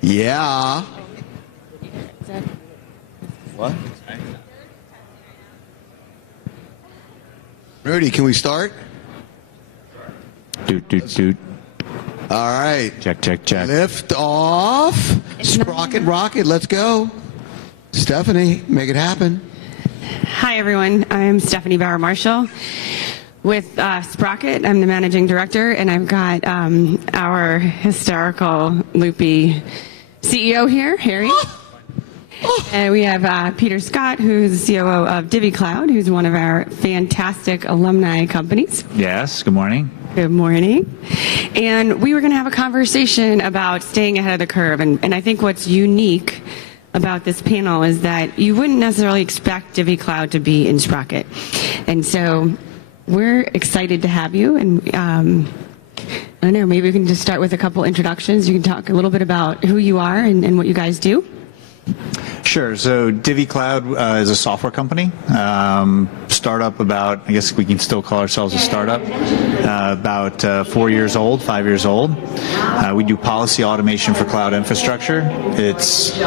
Yeah. What? Rudy, can we start? Doot, doot, doot. All right. Check, check, check. Lift off. Sprocket rocket. Let's go. Stephanie, make it happen. Hi, everyone. I'm Stephanie Bauer-Marshall with SPROCKIT. I'm the managing director, and I've got our hysterical, loopy CEO here, Harry. And we have Peter Scott, who's the COO of DivvyCloud, who's one of our fantastic alumni companies. Yes, good morning. Good morning. And we were going to have a conversation about staying ahead of the curve. And I think what's unique about this panel is that you wouldn't necessarily expect DivvyCloud to be in Sprocket. And so we're excited to have you. And I don't know, maybe we can just start with a couple introductions. You can talk a little bit about who you are and what you guys do. Sure. So DivvyCloud is a software company, startup about, I guess we can still call ourselves a startup, about 4 years old, 5 years old. We do policy automation for cloud infrastructure. It's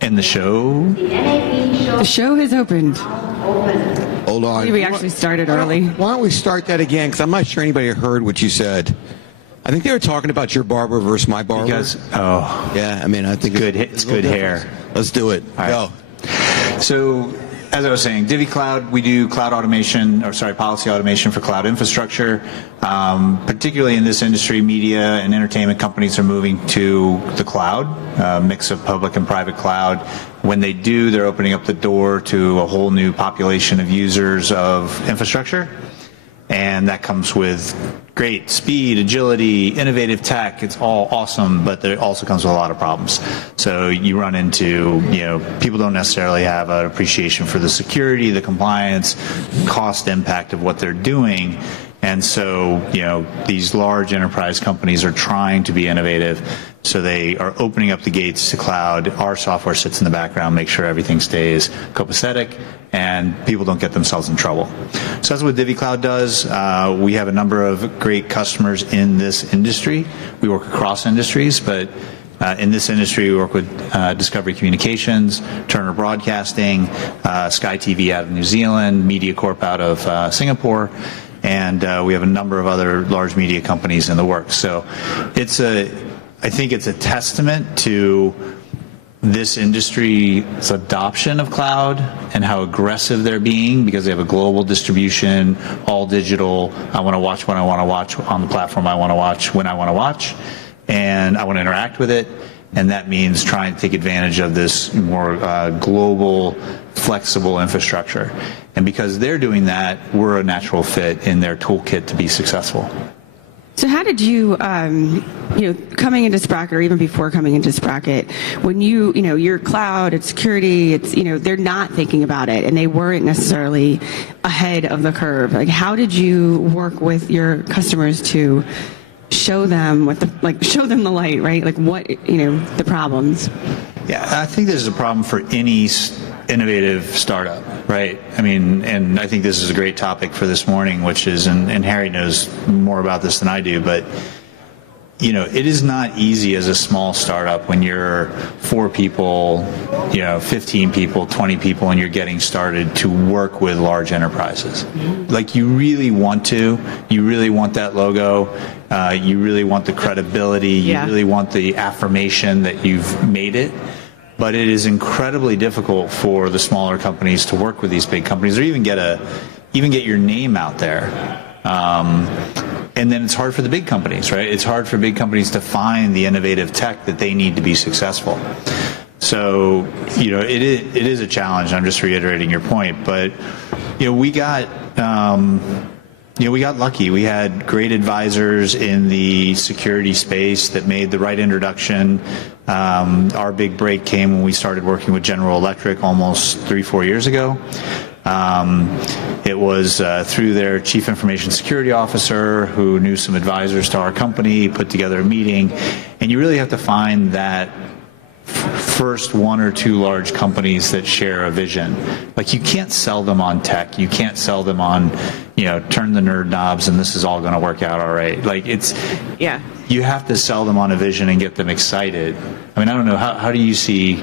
in the show. The show has opened. Hold on. Maybe we actually started early. Why don't we start that again? Because I'm not sure anybody heard what you said. I think they were talking about your barber versus my barber. Because, yeah, I mean, I think it's good hair. Let's do it. All Go. Right. So, as I was saying, DivvyCloud, we do policy automation for cloud infrastructure. Particularly in this industry, media and entertainment companies are moving to the cloud, a mix of public and private cloud. When they do, they're opening up the door to a whole new population of users of infrastructure. And that comes with great speed, agility, innovative tech. It's all awesome, but there also comes with a lot of problems. So you run into, people don't necessarily have an appreciation for the security, the compliance, cost impact of what they're doing. And so, these large enterprise companies are trying to be innovative. So they are opening up the gates to cloud. Our software sits in the background, make sure everything stays copacetic and people don't get themselves in trouble. So that's what DivvyCloud does. We have a number of great customers in this industry. We work across industries, but in this industry, we work with Discovery Communications, Turner Broadcasting, Sky TV out of New Zealand, MediaCorp out of Singapore, and we have a number of other large media companies in the works. So I think it's a testament to this industry's adoption of cloud and how aggressive they're being because they have a global distribution, all digital. I want to watch what I want to watch on the platform I want to watch when I want to watch, and I want to interact with it. And that means trying to take advantage of this more global, flexible infrastructure. And because they're doing that, we're a natural fit in their toolkit to be successful. So how did you, coming into Sprocket or even before coming into Sprocket, when your cloud, it's security, it's, they're not thinking about it and they weren't necessarily ahead of the curve. Like, how did you work with your customers to show them show them the light, right? Like what, the problems? Yeah, I think this is a problem for any innovative startup, right? I mean, and I think this is a great topic for this morning, which is, and Harry knows more about this than I do, but it is not easy as a small startup when you're 4 people, 15 people, 20 people, and you're getting started to work with large enterprises. Like you really want that logo, you really want the credibility, you really want the affirmation that you've made it. But it is incredibly difficult for the smaller companies to work with these big companies, or even get your name out there. And then it's hard for the big companies, right? It's hard for big companies to find the innovative tech that they need to be successful. So, it is a challenge. I'm just reiterating your point, but we got lucky. We had great advisors in the security space that made the right introduction. Our big break came when we started working with General Electric almost 3-4 years ago. It was through their chief information security officer who knew some advisors to our company, put together a meeting, and you really have to find that first one or two large companies that share a vision. Like, you can't sell them on tech. You can't sell them on, turn the nerd knobs and this is all going to work out all right. Like, you have to sell them on a vision and get them excited. I mean, I don't know, how do you see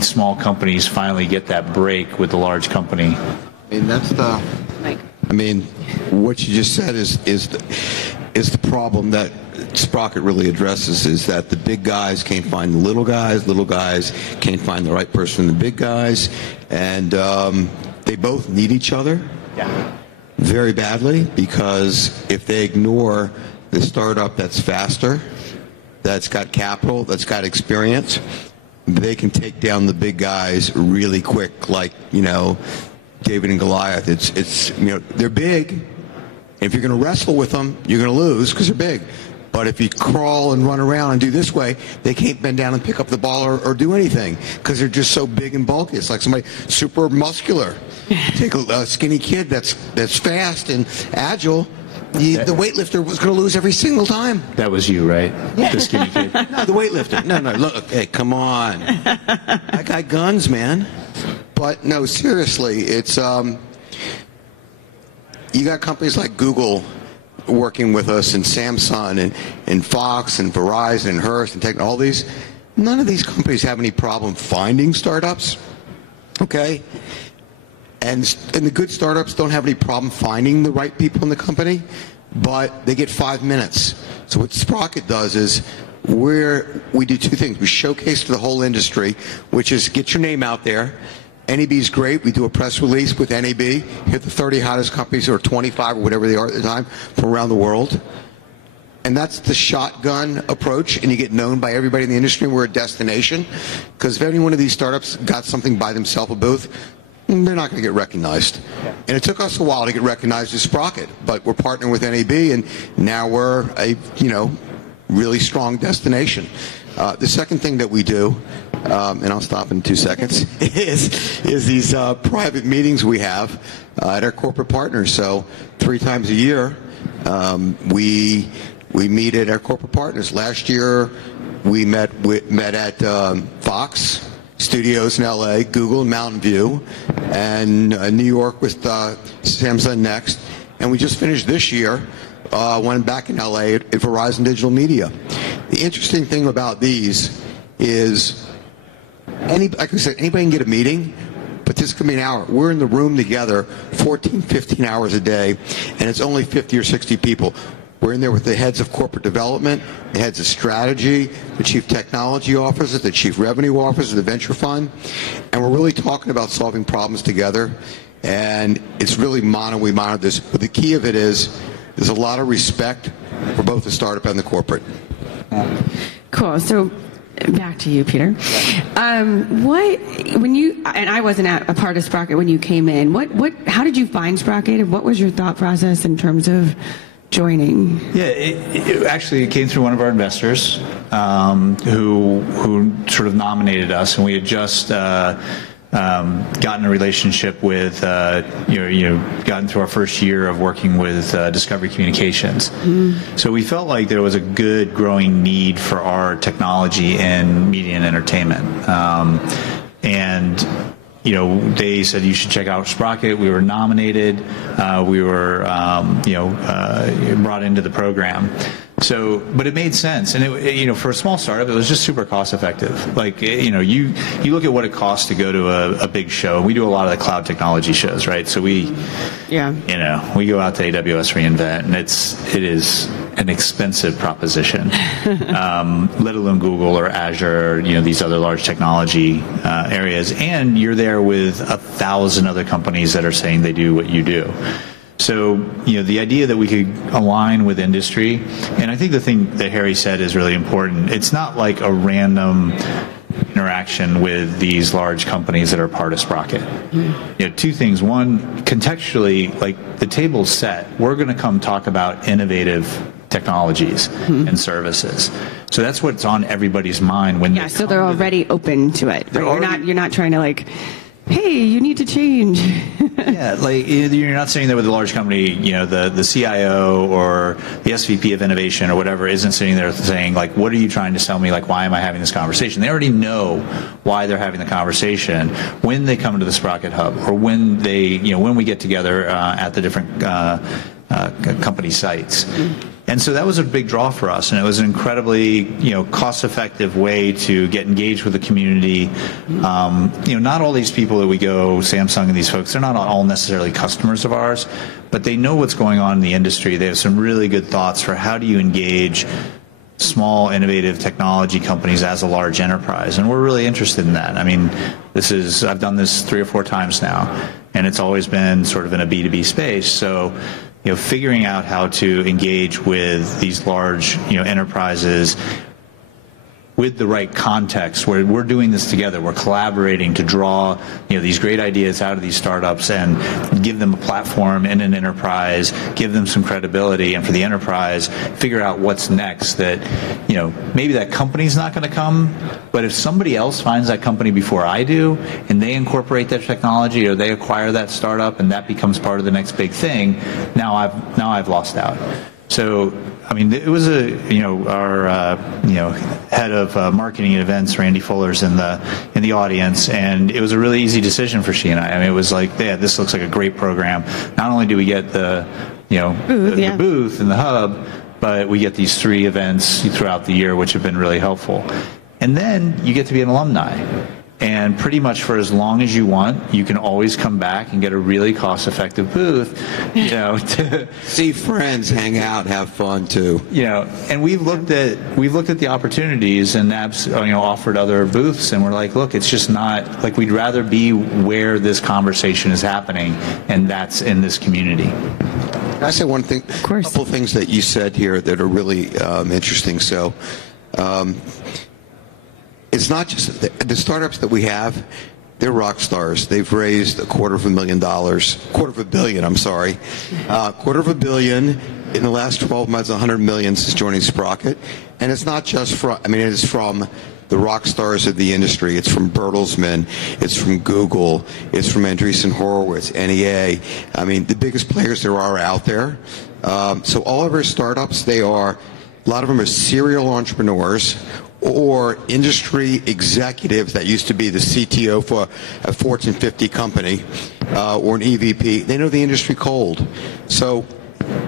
small companies finally get that break with the large company? I mean, that's the. I mean, what you just said is the problem that Sprocket really addresses, is that the big guys can't find the little guys can't find the right person in the big guys, and they both need each other very badly, because if they ignore the startup that's faster, that's got capital, that's got experience, they can take down the big guys really quick, like, David and Goliath. It's they're big. If you're going to wrestle with them, you're going to lose because they're big. But if you crawl and run around and do this way, they can't bend down and pick up the ball or do anything because they're just so big and bulky. It's like somebody super muscular. Take a skinny kid that's fast and agile. The weightlifter was going to lose every single time. That was you, right? Yeah. The skinny kid. No, the weightlifter. No, look, hey, come on. I got guns, man. But no, seriously, it's you got companies like Google working with us, and Samsung and Fox and Verizon and Hearst and Tech, all these. None of these companies have any problem finding startups, okay? And the good startups don't have any problem finding the right people in the company, but they get 5 minutes. So what Sprocket does is we do two things. We showcase to the whole industry, which is get your name out there. NAB is great. We do a press release with NAB, hit the 30 hottest companies, or 25 or whatever they are at the time, from around the world. And that's the shotgun approach, and you get known by everybody in the industry, and we're a destination. Because if any one of these startups got something by themselves, a booth, they're not going to get recognized. And it took us a while to get recognized as Sprocket, but we're partnering with NAB, and now we're a really strong destination. The second thing that we do, and I'll stop in 2 seconds, is these private meetings we have at our corporate partners. So 3 times a year, we meet at our corporate partners. Last year, we met at Fox Studios in LA, Google in Mountain View, and New York with Samsung Next. And we just finished this year, went back in LA at Verizon Digital Media. The interesting thing about these is, like I said, anybody can get a meeting, but this could be an hour. We're in the room together 14, 15 hours a day, and it's only 50 or 60 people. We're in there with the heads of corporate development, the heads of strategy, the chief technology officers, the chief revenue officers, the venture fund, and we're really talking about solving problems together. And it's really we monitor this. But the key of it is there's a lot of respect for both the startup and the corporate. Cool. So back to you, Peter. When you, and I wasn't a part of Sprocket when you came in, how did you find Sprocket, and what was your thought process in terms of joining? Yeah, it came through one of our investors who sort of nominated us, and we had just gotten a relationship with, gotten through our first year of working with Discovery Communications. So we felt like there was a good growing need for our technology in media and entertainment. They said you should check out Sprocket. We were nominated. We were, brought into the program. So, but it made sense, and for a small startup, it was just super cost effective. Like, you look at what it costs to go to a big show. We do a lot of the cloud technology shows, right? So we go out to AWS reInvent, and it is an expensive proposition, let alone Google or Azure, or, these other large technology areas. And you're there with 1,000 other companies that are saying they do what you do. So, the idea that we could align with industry, and I think the thing that Harry said is really important. It's not like a random interaction with these large companies that are part of Sprocket. Two things. One, contextually, like, the table's set. We're going to come talk about innovative technologies and services. So that's what's on everybody's mind when so they're already open to it. Right? You're not trying to hey, you need to change. Yeah, like you're not sitting there with a large company, you know, the CIO or the SVP of innovation or whatever isn't sitting there saying, like, what are you trying to sell me? Like, why am I having this conversation? They already know why they're having the conversation when they come to the Sprocket Hub or when they, you know, when we get together at the different company sites. And so that was a big draw for us, and it was an incredibly, you know, cost-effective way to get engaged with the community. You know, not all these people that we go, Samsung and these folks, they're not all necessarily customers of ours, but they know what's going on in the industry. They have some really good thoughts for how do you engage small, innovative technology companies as a large enterprise, and we're really interested in that. I mean, I've done this 3 or 4 times now, and it's always been sort of in a B2B space. So, you know, figuring out how to engage with these large, you know, enterprises with the right context, where we're doing this together, we're collaborating to draw, you know, these great ideas out of these startups and give them a platform in an enterprise, give them some credibility, and for the enterprise, figure out what's next. That, you know, maybe that company's not going to come, but if somebody else finds that company before I do, and they incorporate their technology or they acquire that startup, and that becomes part of the next big thing, now I've lost out. So, I mean, it was our head of marketing and events, Randy Fuller's in the audience, and it was a really easy decision for she and I. I mean, it was like, yeah, this looks like a great program. Not only do we get the booth and the hub, but we get these 3 events throughout the year, which have been really helpful. And then you get to be an alumni. And pretty much for as long as you want, you can always come back and get a really cost-effective booth, you know, to see friends, hang out, have fun too. You know, and we've looked at the opportunities and offered other booths, and we're like, look, it's just not like, we'd rather be where this conversation is happening, and that's in this community. Can I say one thing? Of course. A couple of things that you said here that are really interesting. So. It's not just the startups that we have, they're rock stars. They've raised $250 million, $250 million, I'm sorry. $250 million in the last 12 months, $100 million since joining Sprocket. And it's not just from, I mean, it's from the rock stars of the industry. It's from Bertelsmann, it's from Google, it's from Andreessen Horowitz, NEA. I mean, the biggest players there are out there. So all of our startups, a lot of them are serial entrepreneurs or industry executives that used to be the CTO for a Fortune 50 company or an EVP. They know the industry cold. So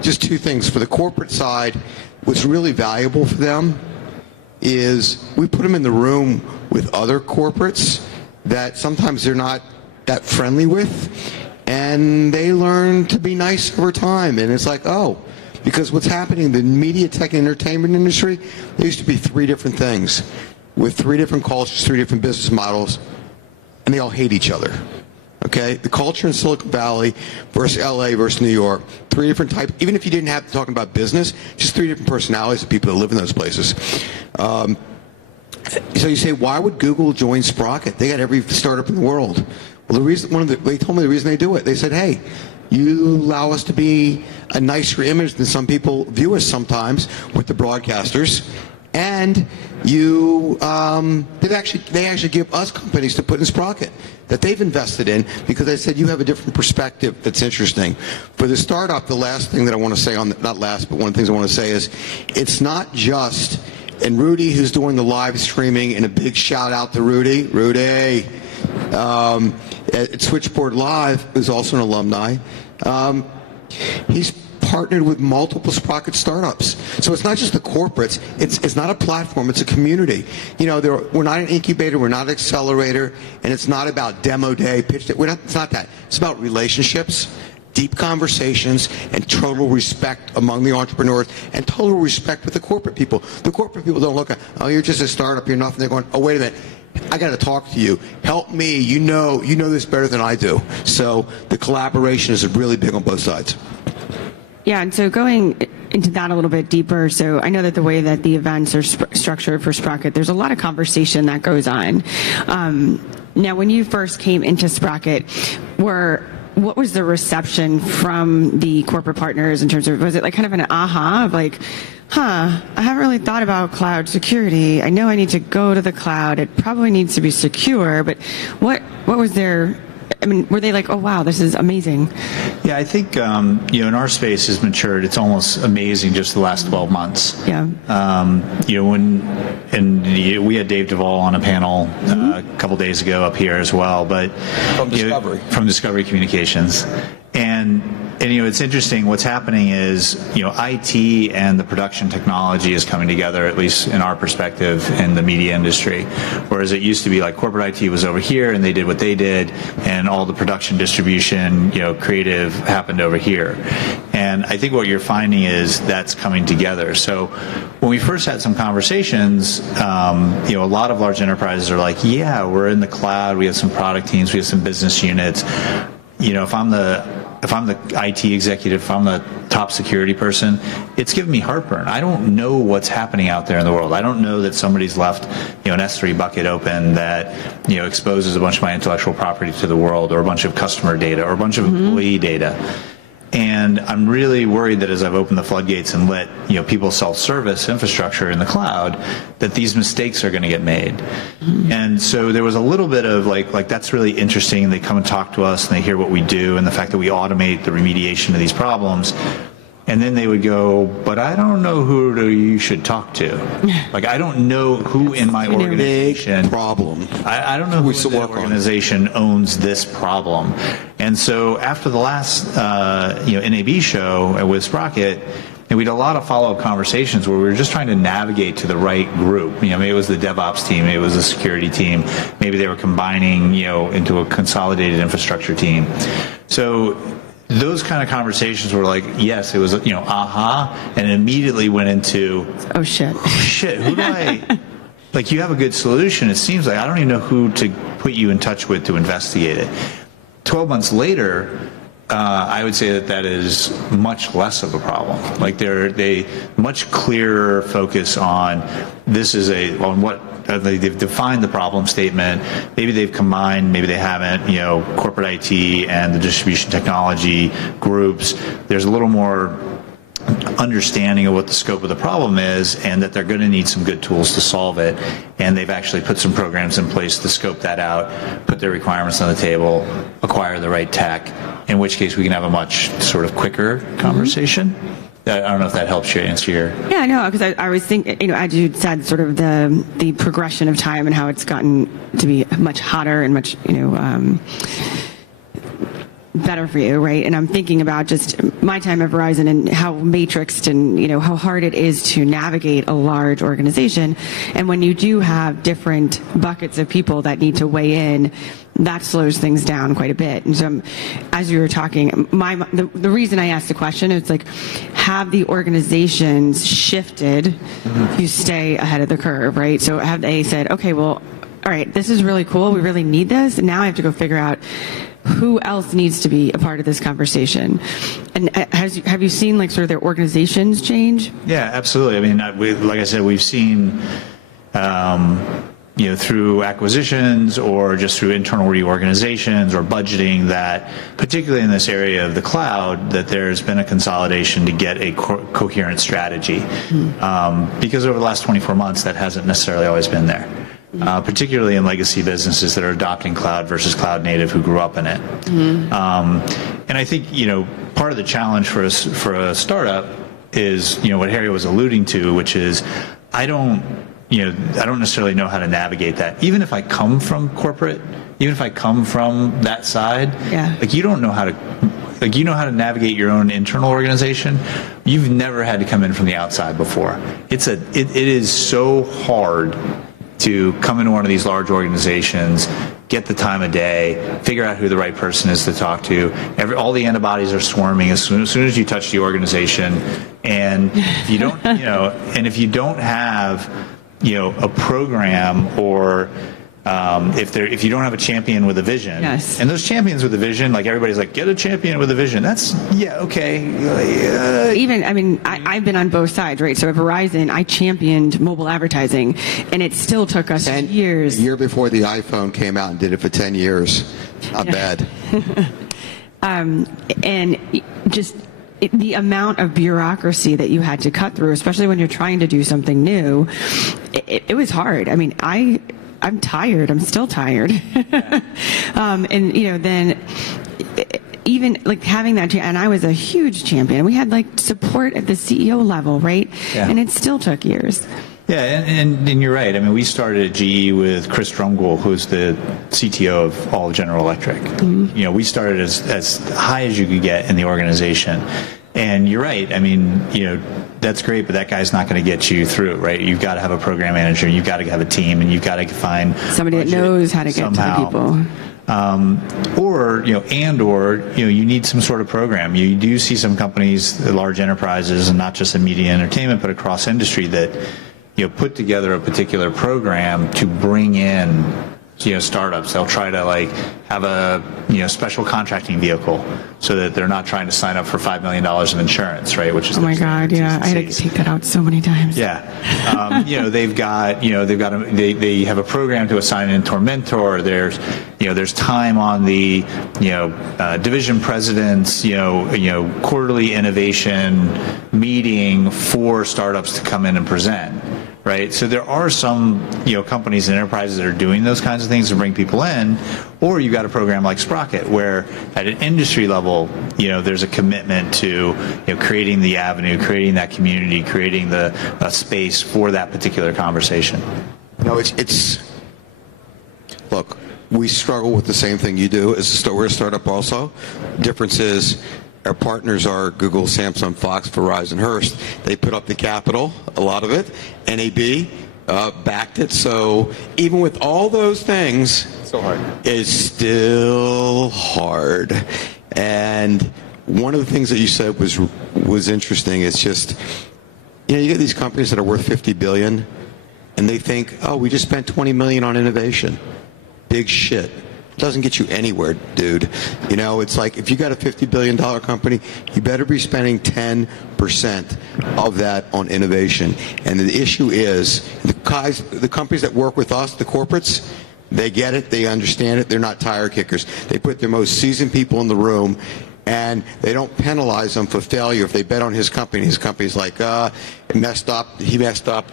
just 2 things. For the corporate side, what's really valuable for them is we put them in the room with other corporates that sometimes they're not that friendly with, and they learn to be nice over time. And it's like, oh, because what's happening in the media, tech, and entertainment industry, there used to be 3 different things with 3 different cultures, 3 different business models, and they all hate each other. Okay? The culture in Silicon Valley versus LA versus New York, 3 different types. Even if you didn't have to talk about business, just 3 different personalities of people that live in those places. So you say, why would Google join Sprocket? They got every startup in the world. Well, they told me the reason they do it. They said, hey, you allow us to be a nicer image than some people view us sometimes with the broadcasters, and they actually give us companies to put in Sprocket that they've invested in because they said you have a different perspective that's interesting. For the startup, the last thing that I want to say not last, but one of the things I want to say is it's not just, and Rudy, who's doing the live streaming, and a big shout out to Rudy. At Switchboard Live, who's also an alumni. He's partnered with multiple Sprocket startups. So it's not just the corporates. It's not a platform. It's a community. You know, we're not an incubator. We're not an accelerator. And it's not about demo day, pitch day. It's not that. It's about relationships, deep conversations, and total respect among the entrepreneurs, and total respect with the corporate people. The corporate people don't look at, oh, you're just a startup. You're nothing. They're going, oh, wait a minute. I got to talk to you. Help me. You know this better than I do. So the collaboration is really big on both sides. Yeah, and so going into that a little bit deeper, so I know that the way that the events are structured for Sprocket, there's a lot of conversation that goes on. Now, when you first came into Sprocket, what was the reception from the corporate partners in terms of, was it like kind of an aha of like, I haven't really thought about cloud security. I know I need to go to the cloud. It probably needs to be secure, but what was their I mean, were they like, oh wow, this is amazing? Yeah, I think in our space has matured. It's almost amazing just the last 12 months. Yeah. We had Dave Duvall on a panel a couple days ago up here as well, but from Discovery. From Discovery Communications, and it's interesting. What's happening is IT and the production technology is coming together, at least in our perspective in the media industry. Whereas it used to be like corporate IT was over here and they did what they did, and all the production, distribution, creative happened over here. And I think what you're finding is that's coming together. So when we first had some conversations, a lot of large enterprises are like, yeah, we're in the cloud, we have some product teams, we have some business units. If I'm the IT executive, if I'm the top security person, it's giving me heartburn. I don't know what's happening out there in the world. I don't know that somebody's left, an S3 bucket open that, exposes a bunch of my intellectual property to the world, or a bunch of customer data, or a bunch of employee data. And I'm really worried that as I've opened the floodgates and let people self-service infrastructure in the cloud, that these mistakes are going to get made. And so there was a little bit of like that's really interesting. They come and talk to us and they hear what we do and the fact that we automate the remediation of these problems. And then they would go, but I don't know who you should talk to. Like, I don't know who in my organization. Big problem. I don't know who in the organization owns this problem. And so after the last NAB show with SPROCKIT, and we had a lot of follow-up conversations where we were just trying to navigate to the right group. Maybe it was the DevOps team, maybe it was the security team, maybe they were combining, into a consolidated infrastructure team. So those kind of conversations were like, yes, it was, aha, and immediately went into, oh shit, who do I, like, you have a good solution. It seems like I don't even know who to put you in touch with to investigate it. 12 what I would say that is much less of a problem. Like they much clearer focus on they've defined the problem statement. Maybe they've combined, maybe they haven't, corporate IT and the distribution technology groups. There's a little more understanding of what the scope of the problem is, and that they're going to need some good tools to solve it. And they've actually put some programs in place to scope that out, put their requirements on the table, acquire the right tech, in which case we can have a much sort of quicker conversation. I don't know if that helps you answer your... Yeah, no, because I was thinking, as you said, sort of the progression of time and how it's gotten to be much hotter and much, better for you, right? And I'm thinking about just my time at Verizon and how matrixed and how hard it is to navigate a large organization. And when you do have different buckets of people that need to weigh in, that slows things down quite a bit. And so, as you were talking, the reason I asked the question is like, have the organizations shifted to stay ahead of the curve, right? So have they said, okay, well, all right, this is really cool. We really need this. And now I have to go figure out who else needs to be a part of this conversation. And have you seen like sort of their organizations change? Yeah, absolutely. I mean, like I said, we've seen, through acquisitions or just through internal reorganizations or budgeting, that particularly in this area of the cloud, that there's been a consolidation to get a coherent strategy. Because over the last 24 months, that hasn't necessarily always been there. Particularly in legacy businesses that are adopting cloud versus cloud native who grew up in it. And I think, part of the challenge for a startup is, what Harry was alluding to, which is I don't necessarily know how to navigate that. Even if I come from corporate, even if I come from that side, like you don't know how to, like you know how to navigate your own internal organization. You've never had to come in from the outside before. It is so hard to come into one of these large organizations, get the time of day, figure out who the right person is to talk to. All the antibodies are swarming as soon as you touch the organization, and if you don't, and if you don't have, a program or if you don't have a champion with a vision, and those champions with a vision, like everybody's like, get a champion with a vision. That's okay. Even, I mean, I've been on both sides, right? So at Verizon, I championed mobile advertising, and it still took us years. A year before the iPhone came out and did it for 10 years. Not bad. And just the amount of bureaucracy that you had to cut through, especially when you're trying to do something new, it was hard. I mean, I'm tired. I'm still tired. And, you know, then even like having that, and I was a huge champion. We had like support at the CEO level, right? Yeah. And it still took years. Yeah, and you're right. I mean, we started at GE with Chris Drumgoole, who's the CTO of all of General Electric. You know, we started as high as you could get in the organization. And you're right. I mean, you know, that's great, but that guy's not going to get you through, right? You've got to have a program manager, you've got to have a team, and you've got to find somebody that knows how to get to the people. Or you need some sort of program. You do see some companies, the large enterprises, and not just in media and entertainment, but across industry that, you know, put together a particular program to bring in, you know, startups. They'll try to like have a, you know, special contracting vehicle so that they're not trying to sign up for $5 million of insurance, right? Which is, oh my God, yeah, I had to take that out so many times. Yeah, you know, they have a program to assign an mentor. There's time on the, you know, division presidents, you know, quarterly innovation meeting for startups to come in and present. Right, so there are some, you know, companies and enterprises that are doing those kinds of things to bring people in, or you've got a program like SPROCKIT, where at an industry level, you know, there's a commitment to, you know, creating the avenue, creating that community, creating the space for that particular conversation. No, it's look, we struggle with the same thing you do. We're a startup also. Difference is, our partners are Google, Samsung, Fox, Verizon, Hearst. They put up the capital, a lot of it. NAB backed it. So even with all those things, it's still hard. And one of the things that you said was interesting. It's just, you know, you get these companies that are worth $50 billion, and they think, oh, we just spent $20 million on innovation. Big shit. Doesn't get you anywhere, dude. You know, it's like if you got a $50 billion company, you better be spending 10% of that on innovation. And the issue is the companies that work with us, the corporates, they get it, they understand it, they're not tire kickers. They put their most seasoned people in the room, and they don't penalize them for failure. If they bet on his company's like, he messed up,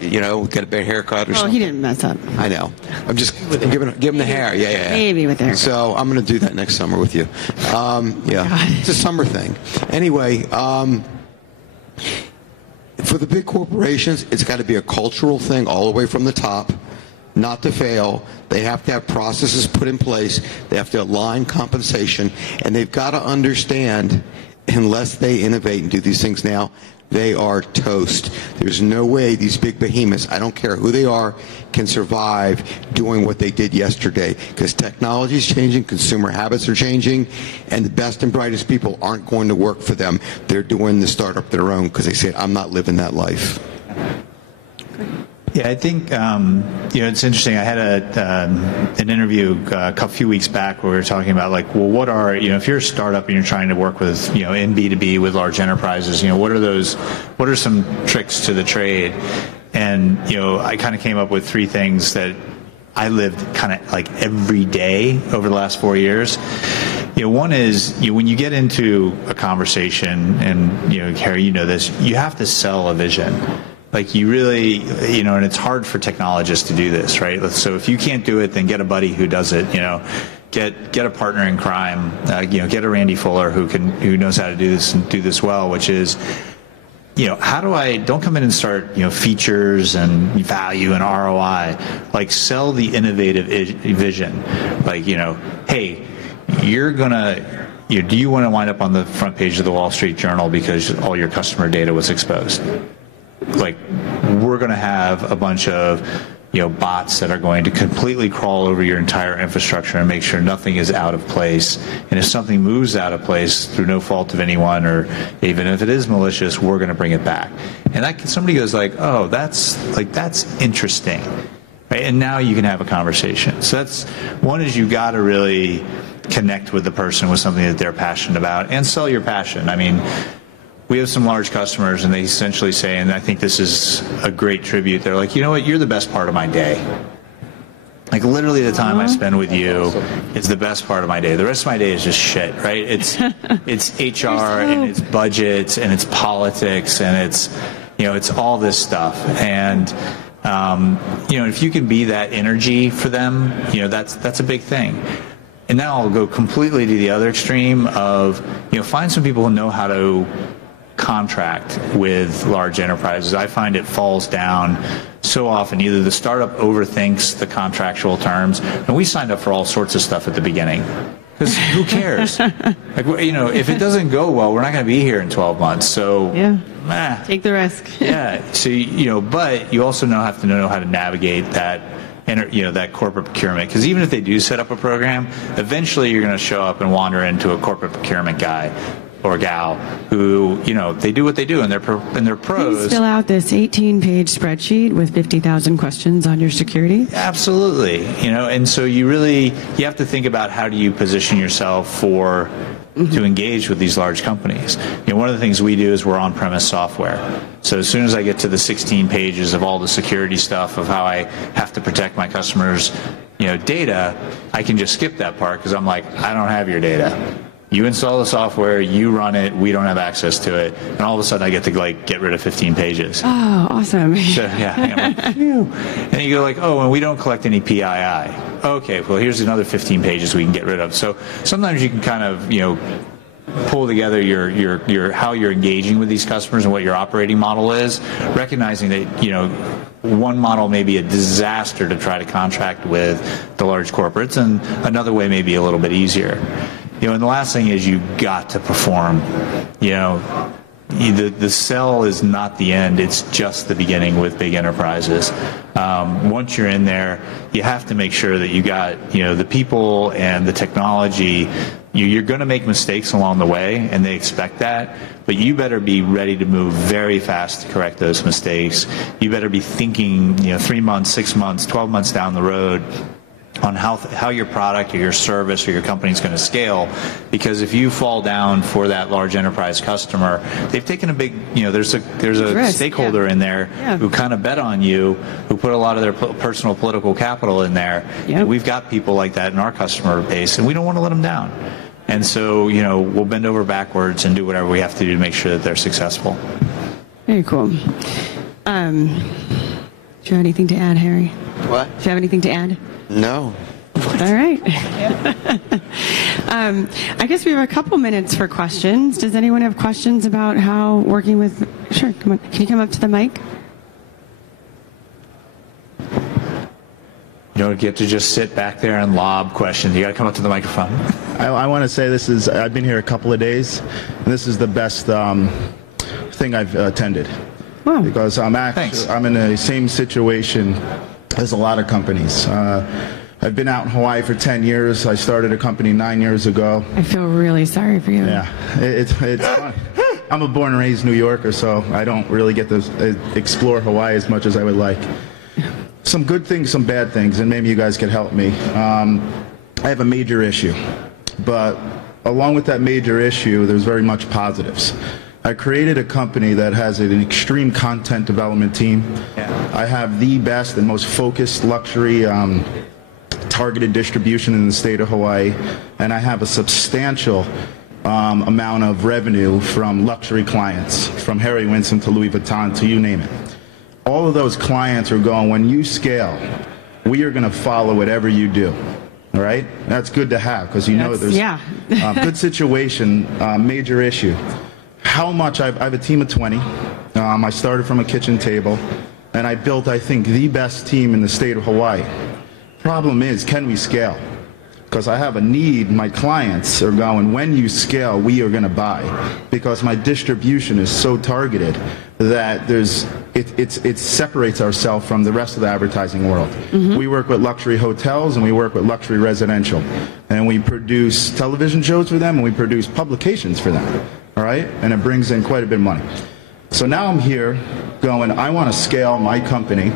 you know, get a bad haircut or something. Oh, he didn't mess up. I know. I'm just give him the hair. Yeah. Maybe with the hair. So I'm going to do that next summer with you. It's a summer thing. Anyway, for the big corporations, it's got to be a cultural thing all the way from the top. Not to fail, they have to have processes put in place. They have to align compensation, and they've got to understand, unless they innovate and do these things now, they are toast. There's no way these big behemoths, I don't care who they are, can survive doing what they did yesterday, because technology is changing, consumer habits are changing, and the best and brightest people aren't going to work for them. They're doing the startup their own because they say, I'm not living that life. Yeah, I think, you know, it's interesting. I had an interview a few weeks back where we were talking about, like, well, what are, you know, if you're a startup and you're trying to work with, you know, in B2B with large enterprises, you know, what are some tricks to the trade? And, you know, I kind of came up with 3 things that I lived kind of like every day over the last 4 years. You know, one is, you know, when you get into a conversation, and, you know, Harry, you know this, you have to sell a vision. Like, you really, you know, and it's hard for technologists to do this, right? So if you can't do it, then get a buddy who does it, you know. Get a partner in crime, you know, get a Randy Fuller who knows how to do this and do this well, which is, you know, don't come in and start, you know, features and value and ROI. Like, sell the innovative vision. Like, you know, hey, do you want to wind up on the front page of the Wall Street Journal because all your customer data was exposed? Like, we're going to have a bunch of, you know, bots that are going to completely crawl over your entire infrastructure and make sure nothing is out of place. And if something moves out of place through no fault of anyone, or even if it is malicious, we're going to bring it back. And somebody goes like, oh, that's interesting, right? And now you can have a conversation. So that's one, is you got to really connect with the person with something that they're passionate about, and sell your passion. I mean, we have some large customers, and they essentially say, and I think this is a great tribute, they're like, you know what, you're the best part of my day. Like literally the time I spend with you is the best part of my day. The rest of my day is just shit, right? It's HR and it's budgets and it's politics and it's, you know, it's all this stuff. And, you know, if you can be that energy for them, you know, that's a big thing. And now I'll go completely to the other extreme of, you know, find some people who know how to contract with large enterprises. I find it falls down so often. Either the startup overthinks the contractual terms, and we signed up for all sorts of stuff at the beginning. Because who cares? Like, you know, if it doesn't go well, we're not going to be here in 12 months. So, take the risk. Yeah. So, you know, but you also have to know how to navigate that, you know, that corporate procurement. Because even if they do set up a program, eventually you're going to show up and wander into a corporate procurement guy or gal who, you know, they do what they do, and they're pros. Please fill out this 18-page spreadsheet with 50,000 questions on your security. Absolutely. You know, and so you have to think about how do you position yourself for to engage with these large companies. You know, one of the things we do is we're on-premise software. So as soon as I get to the 16 pages of all the security stuff of how I have to protect my customers', you know, data, I can just skip that part because I'm like, I don't have your data. You install the software, you run it, we don't have access to it, and all of a sudden I get to like get rid of 15 pages. Oh, awesome. So, yeah, like, and you go like, oh, and we don't collect any PII. Okay, well here's another 15 pages we can get rid of. So sometimes you can kind of, you know, pull together your how you're engaging with these customers and what your operating model is, recognizing that, you know, one model may be a disaster to try to contract with the large corporates, and another way may be a little bit easier. You know, and the last thing is you got to perform. You know, the sell is not the end; it's just the beginning with big enterprises. Once you're in there, you have to make sure that you got, you know, the people and the technology. You're going to make mistakes along the way, and they expect that. But you better be ready to move very fast to correct those mistakes. You better be thinking, you know, 3 months, 6 months, 12 months down the road on how your product or your service or your company is going to scale. Because if you fall down for that large enterprise customer, they've taken a big, you know, there's a risk, stakeholder in there who kind of bet on you, who put a lot of their personal political capital in there. And we've got people like that in our customer base, and we don't want to let them down. And so, you know, we'll bend over backwards and do whatever we have to do to make sure that they're successful. Very cool. Do you have anything to add, Harry? What? Do you have anything to add? No. All right. I guess we have a couple minutes for questions. Does anyone have questions about how working with... Sure, come on. Can you come up to the mic? You don't get to just sit back there and lob questions. You got to come up to the microphone. I want to say I've been here a couple of days, and this is the best thing I've attended. Wow. Because I'm in the same situation as a lot of companies. I've been out in Hawaii for 10 years. I started a company 9 years ago. I feel really sorry for you. Yeah, it's fun. I'm a born and raised New Yorker, so I don't really get to explore Hawaii as much as I would like. Some good things, some bad things, and maybe you guys could help me. I have a major issue, but along with that major issue, there's very much positives. I created a company that has an extreme content development team. I have the best and most focused luxury targeted distribution in the state of Hawaii, and I have a substantial amount of revenue from luxury clients, from Harry Winston to Louis Vuitton to you name it. All of those clients are going, when you scale, we are going to follow whatever you do. All right? That's good to have, because you know there's good situation, major issue. How much I have a team of 20. I started from a kitchen table, and I built, I think, the best team in the state of Hawaii. Problem is, can we scale? Because I have a need. My clients are going, when you scale, we are going to buy. Because my distribution is so targeted that it separates ourselves from the rest of the advertising world. Mm-hmm. We work with luxury hotels and we work with luxury residential. And we produce television shows for them and we produce publications for them. All right? And it brings in quite a bit of money. So now I'm here going, I want to scale my company.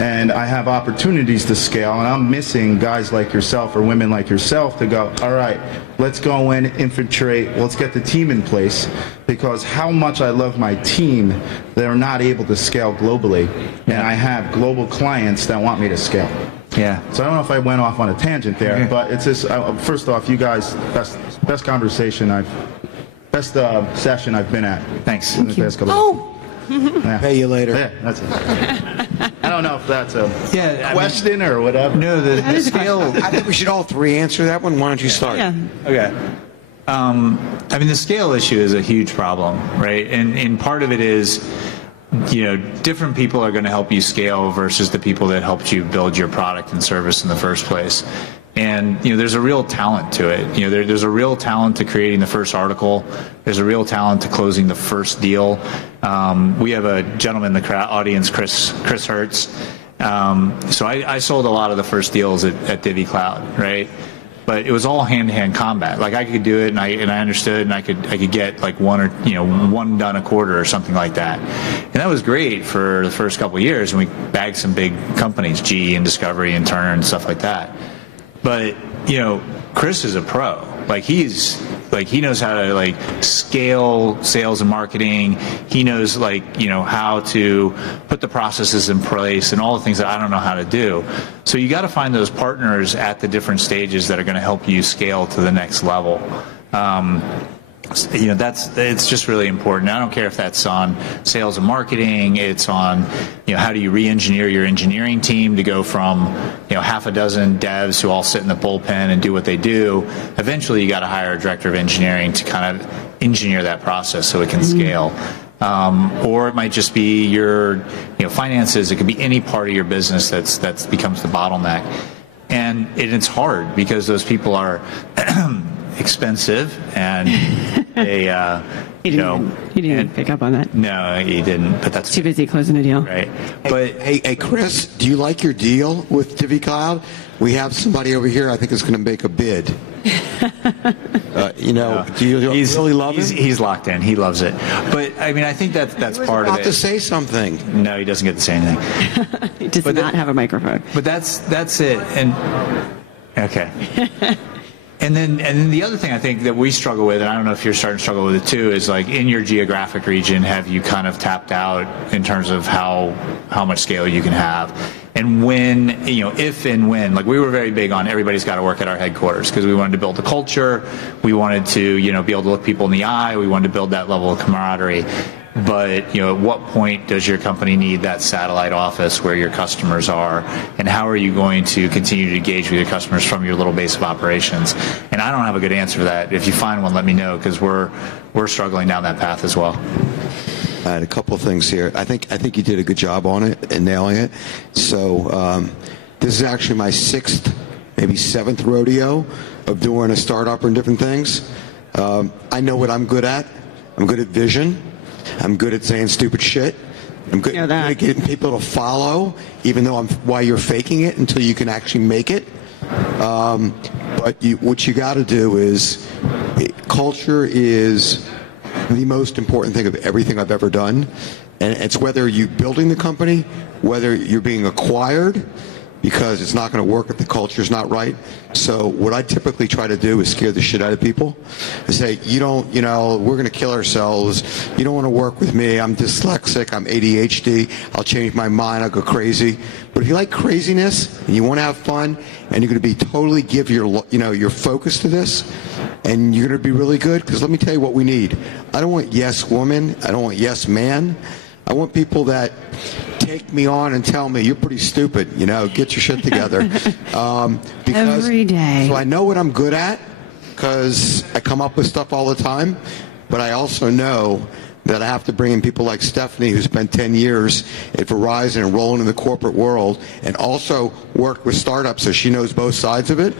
And I have opportunities to scale, and I'm missing guys like yourself or women like yourself to go, all right, let's go in, infiltrate, let's get the team in place, because how much I love my team, they're not able to scale globally, and I have global clients that want me to scale. Yeah. So I don't know if I went off on a tangent there, but it's just, first off, you guys, best conversation best session I've been at. Thanks. In the past couple Yeah. Pay you later. Yeah, that's it. I don't know if that's a Yeah, question or whatever. No, the scale. I think we should all three answer that one. Why don't you start? Yeah. Okay. I mean, the scale issue is a huge problem, right? And part of it is, different people are going to help you scale versus the people that helped you build your product and service in the first place. And there's a real talent to it. There's a real talent to creating the first article. There's a real talent to closing the first deal. We have a gentleman in the audience, Chris Hertz. So I sold a lot of the first deals at DivvyCloud, right? But it was all hand-to-hand combat. Like I could do it, and I understood, and I could get like one done a quarter or something like that, and that was great for the first couple of years. And we bagged some big companies, GE and Discovery and Turner and stuff like that. But Chris is a pro. He knows how to scale sales and marketing. He knows how to put the processes in place and all the things that I don't know how to do. So you got to find those partners at the different stages that are going to help you scale to the next level. It's just really important. I don't care if that's on sales and marketing. It's on how do you re-engineer your engineering team to go from half a dozen devs who all sit in the bullpen and do what they do. Eventually, you got to hire a director of engineering to kind of engineer that process so it can scale. Or it might just be your finances. It could be any part of your business that becomes the bottleneck, and it's hard because those people are expensive, and they He didn't pick up on that. No, he didn't. But that's too busy closing a deal. Right. Hey, Chris, do you like your deal with DivvyCloud? We have somebody over here I think is going to make a bid. Do you really love him? He's locked in. He loves it. But I mean, I think that's part of it. About to say something. No, he doesn't get to say anything. He does not have a microphone. But that's it. And okay. And then the other thing I think that we struggle with, and I don't know if you're starting to struggle with it too, is in your geographic region, have you kind of tapped out in terms of how much scale you can have? And when, if and when, we were very big on everybody's got to work at our headquarters because we wanted to build a culture. We wanted to, be able to look people in the eye. We wanted to build that level of camaraderie. But, at what point does your company need that satellite office where your customers are? And how are you going to continue to engage with your customers from your little base of operations? And I don't have a good answer for that. If you find one, let me know, because we're struggling down that path as well. I had a couple of things here. I think you did a good job on it and nailing it. So this is actually my 6th, maybe 7th rodeo of doing a startup and different things. I know what I'm good at. I'm good at vision. I'm good at saying stupid shit. I'm good at getting people to follow, even though why you're faking it until you can actually make it. But what you got to do is, culture is the most important thing of everything I've ever done. And it's whether you're building the company, whether you're being acquired, because it's not going to work if the culture's not right. So what I typically try to do is scare the shit out of people. I say, we're going to kill ourselves. You don't want to work with me. I'm dyslexic. I'm ADHD. I'll change my mind. I'll go crazy. But if you like craziness and you want to have fun and you're going to be totally give your focus to this, and you're going to be really good, because let me tell you what we need. I don't want yes woman. I don't want yes man. I want people that take me on and tell me, you're pretty stupid, get your shit together. Every day. So I know what I'm good at, because I come up with stuff all the time, but I also know that I have to bring in people like Stephanie, who spent 10 years at Verizon and rolling in the corporate world, and also worked with startups, so she knows both sides of it.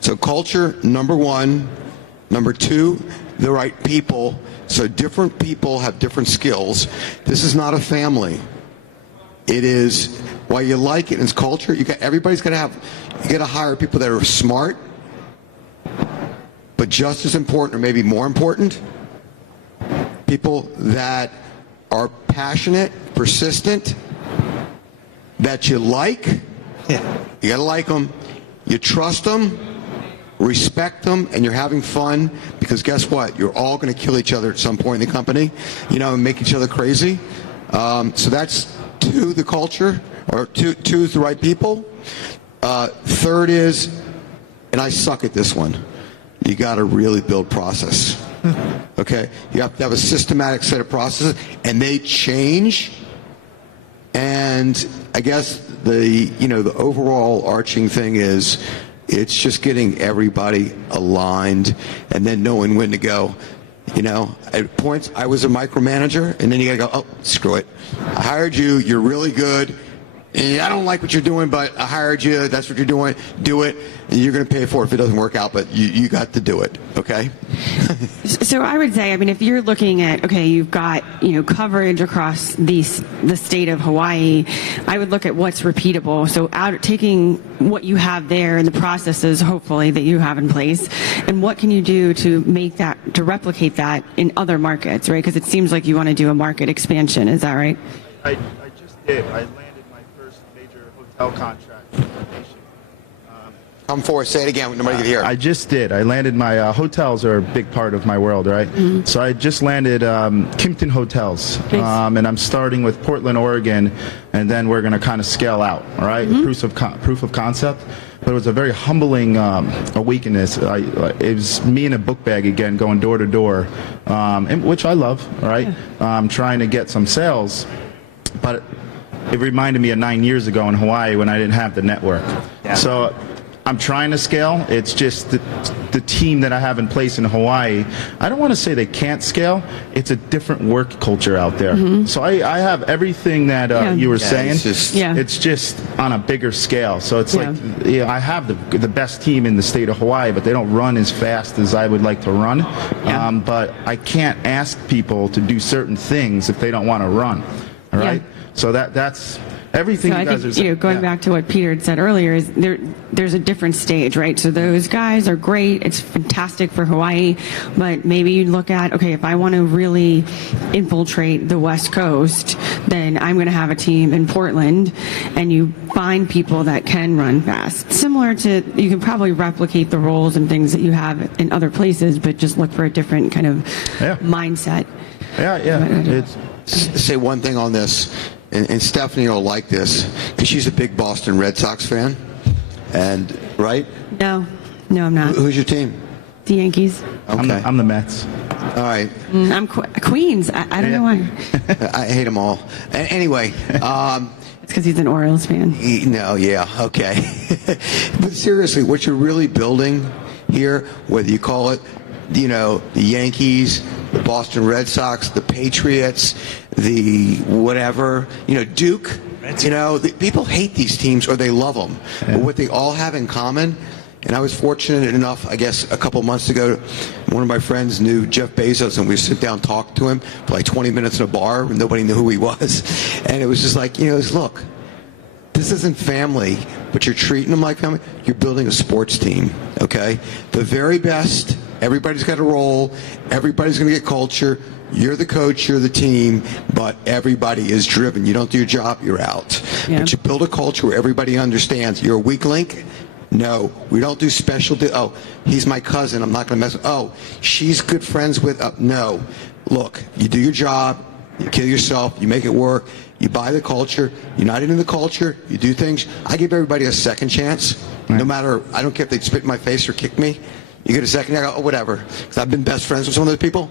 So culture, number 1. Number 2, the right people. So different people have different skills. This is not a family. It is, while you like it and it's culture, everybody's got to hire people that are smart, but just as important or maybe more important, people that are passionate, persistent, that you like. Yeah. You got to like them. You trust them, respect them, and you're having fun, because guess what? You're all going to kill each other at some point in the company, and make each other crazy. So that's 2, the culture, or two is the right people. Third is, and I suck at this one, you got to really build process. Okay? You have to have a systematic set of processes, and they change. And I guess the overall arching thing is it's just getting everybody aligned and then knowing when to go. At points I was a micromanager, and then you got to go, oh, screw it. I hired you. You're really good. And I don't like what you're doing, but I hired you. That's what you're doing. Do it. And you're going to pay for it if it doesn't work out, but you got to do it. Okay? So I would say, if you're looking at, okay, you've got, coverage across the state of Hawaii, I would look at what's repeatable. So taking what you have there and the processes, hopefully, that you have in place, and what can you do to replicate that in other markets, right? Because it seems like you want to do a market expansion. Is that right? I just did. I landed my first major hotel contract in the nation. Come forward. Say it again. Nobody can hear. I just did. I landed my hotels are a big part of my world, right? Mm-hmm. So I just landed Kimpton Hotels, nice. And I'm starting with Portland, Oregon, and then we're going to kind of scale out, all right? Mm-hmm. Proof of concept. But it was a very humbling awakeness. It was me in a book bag again, going door to door, which I love, right? Trying to get some sales, but it reminded me of 9 years ago in Hawaii when I didn't have the network. Yeah. So I'm trying to scale. It's just the team that I have in place in Hawaii. I don't want to say they can't scale. It's a different work culture out there. Mm-hmm. So I have everything that you were saying. It's just on a bigger scale. So it's like I have the best team in the state of Hawaii, but they don't run as fast as I would like to run. Yeah. But I can't ask people to do certain things if they don't want to run. All right. Yeah. So that's everything. So you guys I think, going back to what Peter had said earlier, is there's a different stage, right? So those guys are great. It's fantastic for Hawaii, but maybe you look at, okay, if I want to really infiltrate the West Coast, then I'm going to have a team in Portland, and you find people that can run fast. Similar to, you can probably replicate the roles and things that you have in other places, but just look for a different kind of mindset. Yeah. Say one thing on this. And Stephanie will like this because she's a big Boston Red Sox fan, and right? No, I'm not. Who's your team? The Yankees. Okay, I'm the Mets. All right. I'm Queens. I don't know why. I hate them all. Anyway, it's because he's an Orioles fan. Okay. But seriously, what you're really building here, whether you call it, the Yankees, the Boston Red Sox, the Patriots, the whatever, Duke, people hate these teams or they love them. Yeah. But what they all have in common, and I was fortunate enough, I guess, a couple months ago, one of my friends knew Jeff Bezos, and we sit down and talk to him for like 20 minutes in a bar, and nobody knew who he was. And it was just like, look, this isn't family, but you're treating them like family. You're building a sports team, okay? The very best. Everybody's got a role. Everybody's going to get culture. You're the coach. You're the team. But everybody is driven. You don't do your job, you're out. Yeah. But you build a culture where everybody understands. You're a weak link? No. We don't do special. Oh, he's my cousin. I'm not going to mess with. Oh, she's good friends with. No. Look, you do your job. You kill yourself. You make it work. You buy the culture. You're not into the culture. You do things. I give everybody a second chance. Right. No matter, I don't care if they spit in my face or kick me. You get a second, I go, whatever. Because I've been best friends with some of those people.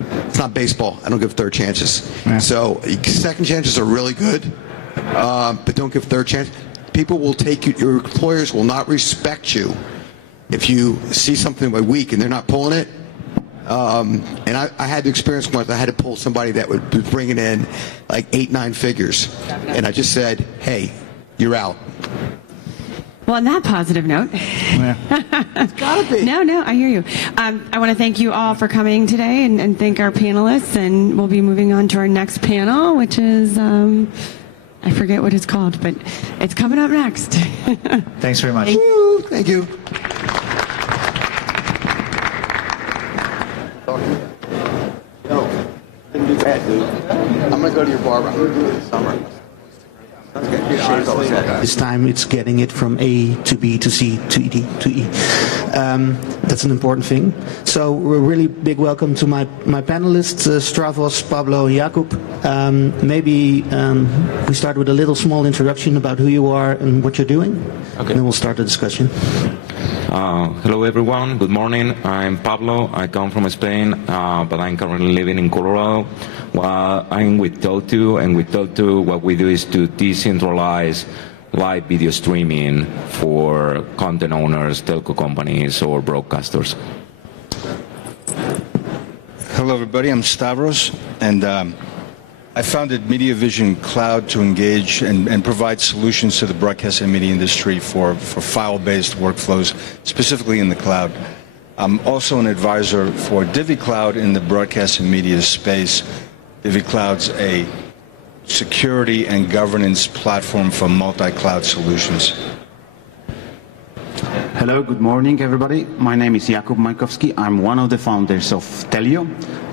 It's not baseball. I don't give third chances. Yeah. So second chances are really good, but don't give third chances. People will take you. Your employers will not respect you if you see something weak and they're not pulling it. And I had the experience once. I had to pull somebody that would be bringing in like 8-9 figures, and I just said, "Hey, you're out." Well, on that positive note, it's gotta be. No, I hear you. I want to thank you all for coming today, and thank our panelists. And we'll be moving on to our next panel, which is I forget what it's called, but it's coming up next. Thanks very much. Thank you. No, didn't do that, dude. I'm gonna go to your barber. I'm gonna do it this summer. This time it's getting it from A to B to C to D to E. That's an important thing. So a really big welcome to my panelists, Stavros, Pablo, and Jakub. Maybe we start with a little small introduction about who you are and what you're doing, and then we'll start the discussion. Hello everyone, good morning. I'm Pablo, I come from Spain, but I'm currently living in Colorado. I'm with Totu, and with Totu what we do is to decentralize live video streaming for content owners, telco companies, or broadcasters. Hello everybody, I'm Stavros, and I founded MediaVision Cloud to engage and provide solutions to the broadcast and media industry for file-based workflows, specifically in the cloud. I'm also an advisor for DiviCloud in the broadcast and media space. DiviCloud's a security and governance platform for multi-cloud solutions. Hello, good morning everybody. My name is Jakub Majkowski. I'm one of the founders of Telio.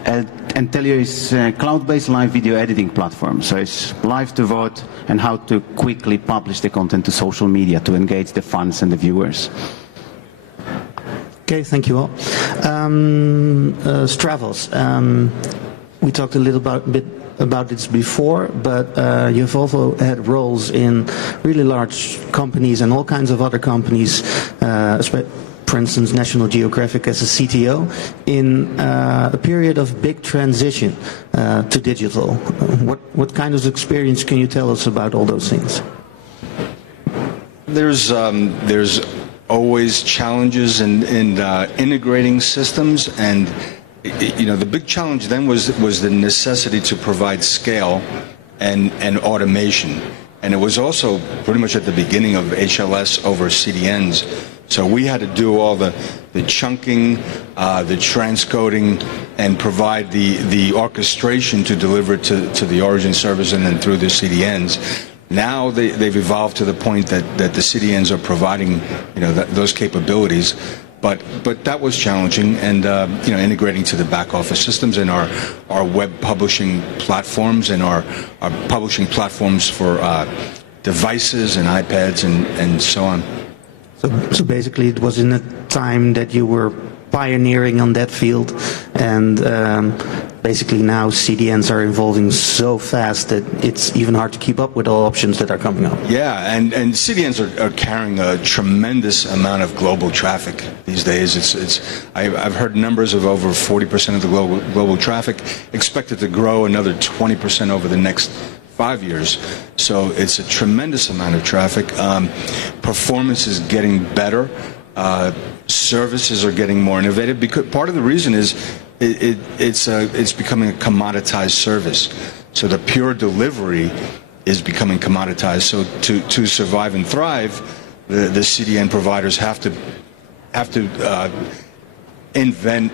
And Telio is a cloud-based live video editing platform. So it's live to vote and how to quickly publish the content to social media to engage the fans and the viewers. Okay, thank you all. Stavros, we talked a little bit about this before, but you've also had roles in really large companies and all kinds of other companies, for instance, National Geographic as a CTO, in a period of big transition to digital. What kind of experience can you tell us about all those things? There's always challenges in integrating systems, and the big challenge then was the necessity to provide scale and automation. And it was also pretty much at the beginning of HLS over CDNs. So we had to do all the chunking, the transcoding, and provide the orchestration to deliver it to the origin service and then through the CDNs. Now they've evolved to the point that the CDNs are providing those capabilities. But that was challenging, and integrating to the back office systems and our web publishing platforms and our publishing platforms for devices and iPads and so on. So basically, it was in a time that you were pioneering on that field, and basically now CDNs are evolving so fast that it's even hard to keep up with all options that are coming up. Yeah, and CDNs are carrying a tremendous amount of global traffic these days. I've heard numbers of over 40% of the global traffic, expected to grow another 20% over the next 5 years. So it's a tremendous amount of traffic. Performance is getting better. Services are getting more innovative, because part of the reason is it's becoming a commoditized service. So the pure delivery is becoming commoditized. So to survive and thrive, the CDN providers have to invent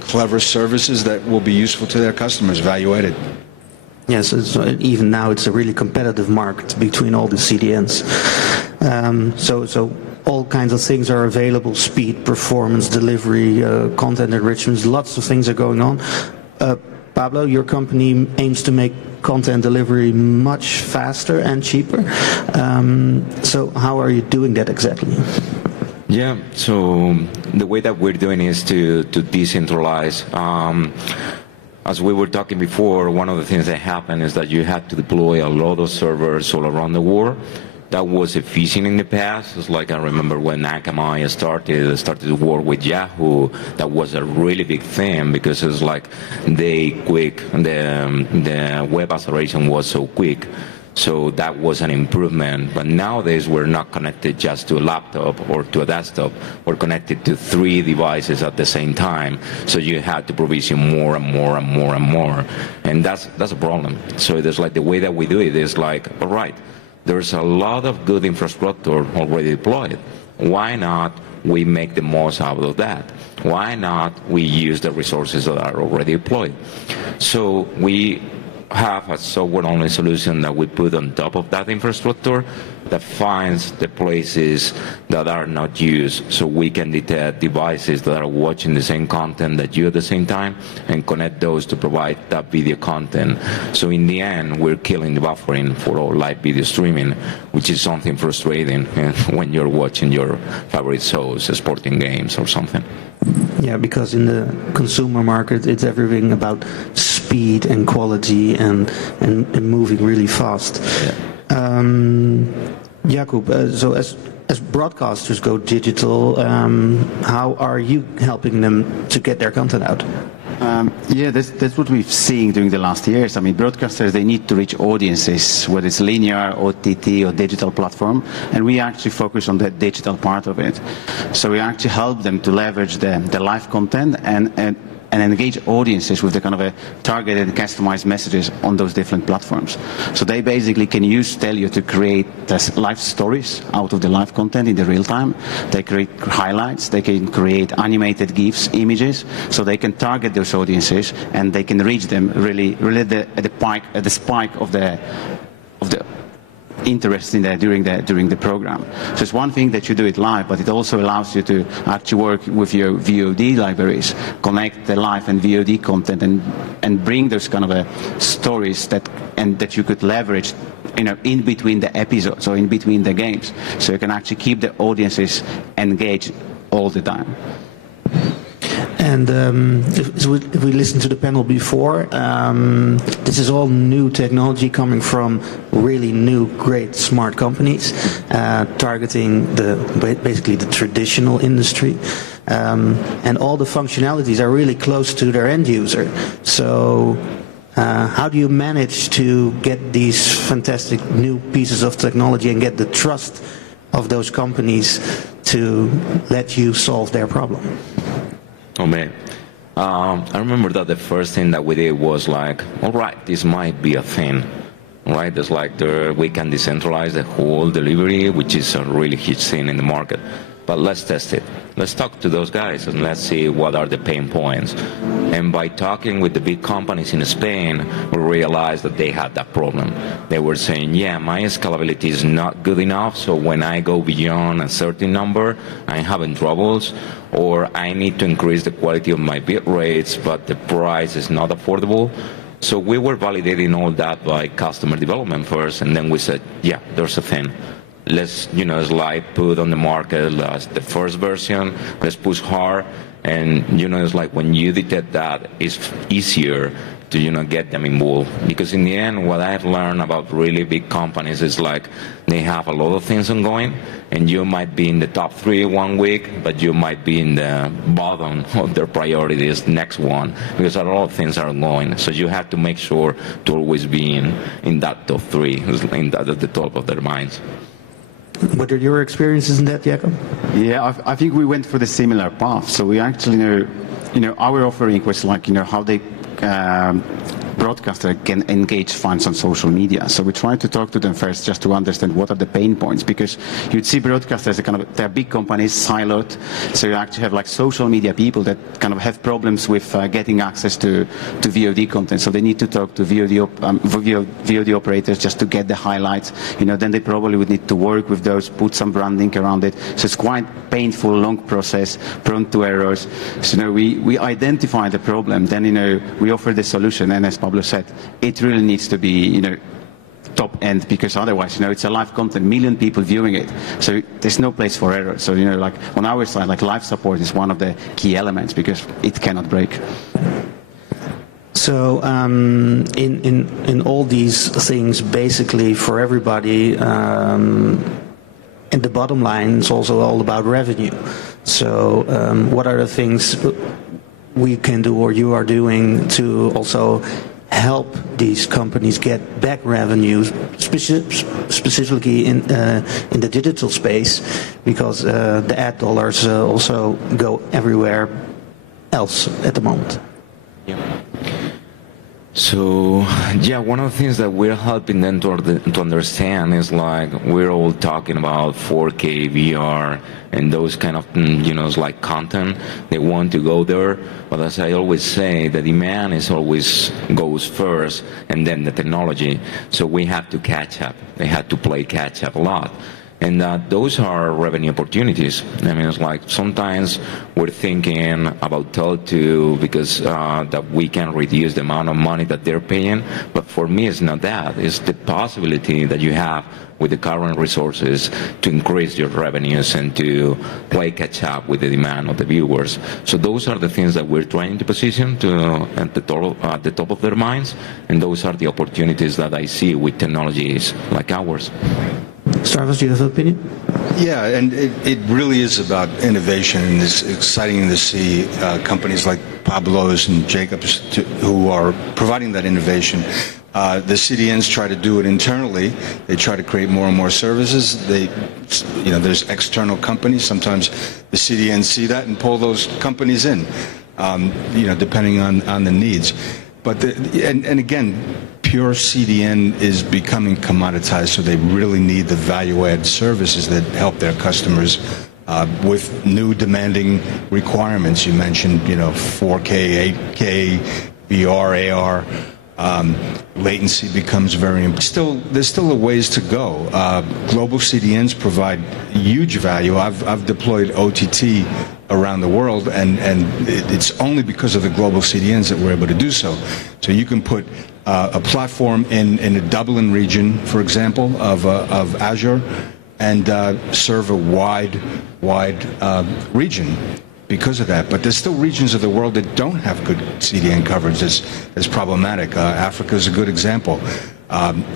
clever services that will be useful to their customers, value added. Yes, even now it's a really competitive market between all the CDNs. So all kinds of things are available: speed, performance, delivery, content enrichments. Lots of things are going on. Pablo, your company aims to make content delivery much faster and cheaper. So how are you doing that exactly? Yeah, so the way that we're doing is to decentralize. As we were talking before, one of the things that happened is that you had to deploy a lot of servers all around the world. That was efficient in the past. It's like I remember when Akamai started to work with Yahoo. That was a really big thing, because it's like the web acceleration was so quick. So that was an improvement. But nowadays we're not connected just to a laptop or to a desktop. We're connected to 3 devices at the same time. So you have to provision more and more and more and more. And that's a problem. So there's like the way that we do it is like, all right, there's a lot of good infrastructure already deployed. Why not we make the most out of that? Why not we use the resources that are already deployed? So we have a software-only solution that we put on top of that infrastructure that finds the places that are not used, so we can detect devices that are watching the same content that you at the same time and connect those to provide that video content. So in the end, we're killing the buffering for all live video streaming, which is something frustrating when you're watching your favorite shows, sporting games or something. Yeah, because in the consumer market, it's everything about speed and quality and moving really fast. Yeah. Jakub, so as broadcasters go digital, how are you helping them to get their content out? Yeah, that's what we've seen during the last years. I mean, broadcasters, they need to reach audiences, whether it's linear, OTT, or digital platform, and we actually focus on the digital part of it. So we actually help them to leverage the live content and engage audiences with the kind of a targeted, customized messages on those different platforms. So they basically can use Telio to create live stories out of the live content in the real time. They create highlights, they can create animated GIFs, images, so they can target those audiences and they can reach them really at the spike of the interest in there during the program. So it's one thing that you do it live, but it also allows you to actually work with your VOD libraries, connect the live and VOD content, and bring those kind of stories that you could leverage, in between the episodes or in between the games, so you can actually keep the audiences engaged all the time. And if we listened to the panel before, this is all new technology coming from really new, great, smart companies, targeting basically the traditional industry. And all the functionalities are really close to their end user. So how do you manage to get these fantastic new pieces of technology and get the trust of those companies to let you solve their problem? Oh man, I remember that the first thing that we did was like, all right, this might be a thing, right? It's like we can decentralize the whole delivery, which is a really huge thing in the market. But let's test it. Let's talk to those guys and let's see what are the pain points. And by talking with the big companies in Spain, we realized that they had that problem. They were saying, yeah, my scalability is not good enough, so when I go beyond a certain number, I'm having troubles, or I need to increase the quality of my bit rates, but the price is not affordable. So we were validating all that by customer development first, and then we said, yeah, there's a thing. Let's, it's like put on the market the first version, let's push hard, and, it's like when you detect that, it's easier to, get them involved. Because in the end, what I've learned about really big companies is like they have a lot of things ongoing, and you might be in the top 3 one week, but you might be in the bottom of their priorities next one, because a lot of things are ongoing. So you have to make sure to always be in that top 3, at the top of their minds. What are your experiences in that, Jakub? Yeah, I think we went for the similar path. So we actually our offering was like, how they broadcaster can engage fans on social media. So we tried to talk to them first just to understand what are the pain points, because you'd see broadcasters, they're big companies, siloed, so you actually have like social media people that kind of have problems with getting access to VOD content, so they need to talk to VOD operators just to get the highlights. Then they probably would need to work with those, put some branding around it, so it's quite painful, long process, prone to errors. So we identify the problem, then we offer the solution, and as Pablo said, it really needs to be top end, because otherwise it's a live content, million people viewing it, so there's no place for error. So like on our side, like live support is one of the key elements because it cannot break. So in all these things, basically for everybody, and the bottom line is also all about revenue. So what are the things we can do or you are doing to also help these companies get back revenue, specifically in the digital space, because the ad dollars also go everywhere else at the moment? Yeah. So, yeah, one of the things that we're helping them to understand is like we're all talking about 4K, VR, and those kind of, it's like content. They want to go there, but as I always say, the demand is always goes first, and then the technology. So we have to catch up. They have to play catch up a lot. And those are revenue opportunities. I mean, it's like sometimes we're thinking about Tele2 because that we can reduce the amount of money that they're paying. But for me, it's not that. It's the possibility that you have with the current resources to increase your revenues and to play catch up with the demand of the viewers. So those are the things that we're trying to position at the top of their minds. And those are the opportunities that I see with technologies like ours. Starvas, do you have an opinion? Yeah, and it really is about innovation, and it's exciting to see companies like Pablo's and Jacobs who are providing that innovation. The CDNs try to do it internally. They try to create more and more services. There's external companies. Sometimes the CDNs see that and pull those companies in, depending on the needs. But and again, pure CDN is becoming commoditized, so they really need the value-add services that help their customers with new demanding requirements. You mentioned, 4K, 8K, VR, AR. Latency becomes very important. There's still a ways to go. Global CDNs provide huge value. I've deployed OTT around the world, and it's only because of the global CDNs that we're able to do so. So you can put a platform in the Dublin region, for example, of Azure, and serve a wide region because of that. But there's still regions of the world that don't have good CDN coverage. That's problematic. Africa is a good example,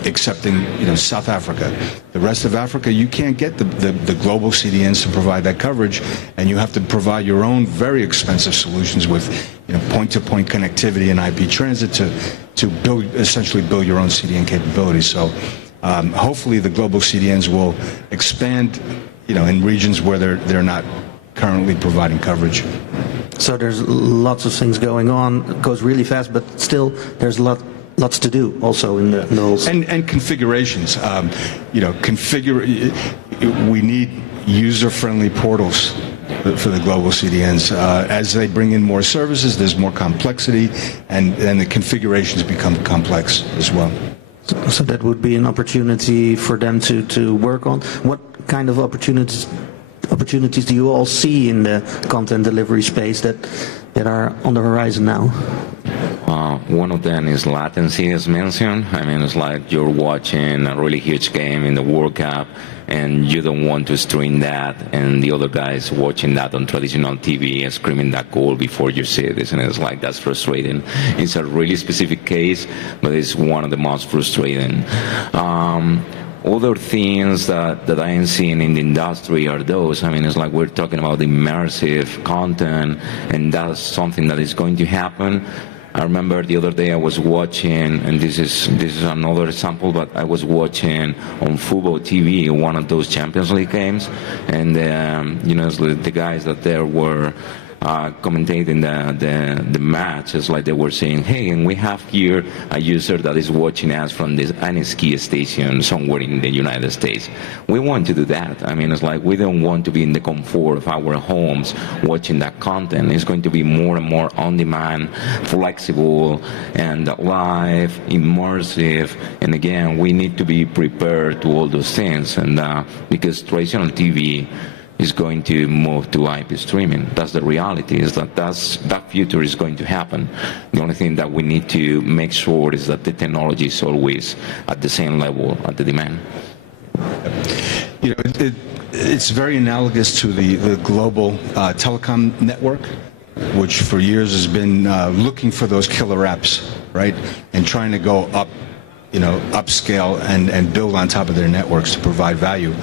excepting South Africa. The rest of Africa, you can't get the global CDNs to provide that coverage, and you have to provide your own very expensive solutions with point-to-point connectivity and IP transit to essentially build your own CDN capabilities. So hopefully the global CDNs will expand in regions where they're not currently providing coverage. So there's lots of things going on. It goes really fast, but still there's lots to do also in the whole... And configurations. We need user-friendly portals for the global CDNs. As they bring in more services, there's more complexity, and the configurations become complex as well. So that would be an opportunity for them to work on. What kind of opportunities do you all see in the content delivery space that are on the horizon now? One of them is latency, as mentioned. I mean, it's like you're watching a really huge game in the World Cup, and you don't want to stream that, and the other guy is watching that on traditional TV and screaming that goal before you see this, and it's like, that's frustrating. It's a really specific case, but it's one of the most frustrating. Other things that I am seeing in the industry are those. I mean, it's like we're talking about immersive content, and that's something that is going to happen. I remember the other day I was watching, and this is another example, but I was watching on football TV one of those Champions League games, and the guys that there were commentating the match. It's like they were saying, hey, and we have here a user that is watching us from any ski station somewhere in the United States. We want to do that. I mean, it's like we don't want to be in the comfort of our homes watching that content. It's going to be more and more on-demand, flexible, and live, immersive. And again, we need to be prepared to all those things. And because traditional TV is going to move to IP streaming. That's the reality, is that future is going to happen. The only thing that we need to make sure is that the technology is always at the same level at the demand. It's very analogous to the global telecom network, which for years has been looking for those killer apps, right? And trying to go up, upscale and build on top of their networks to provide value.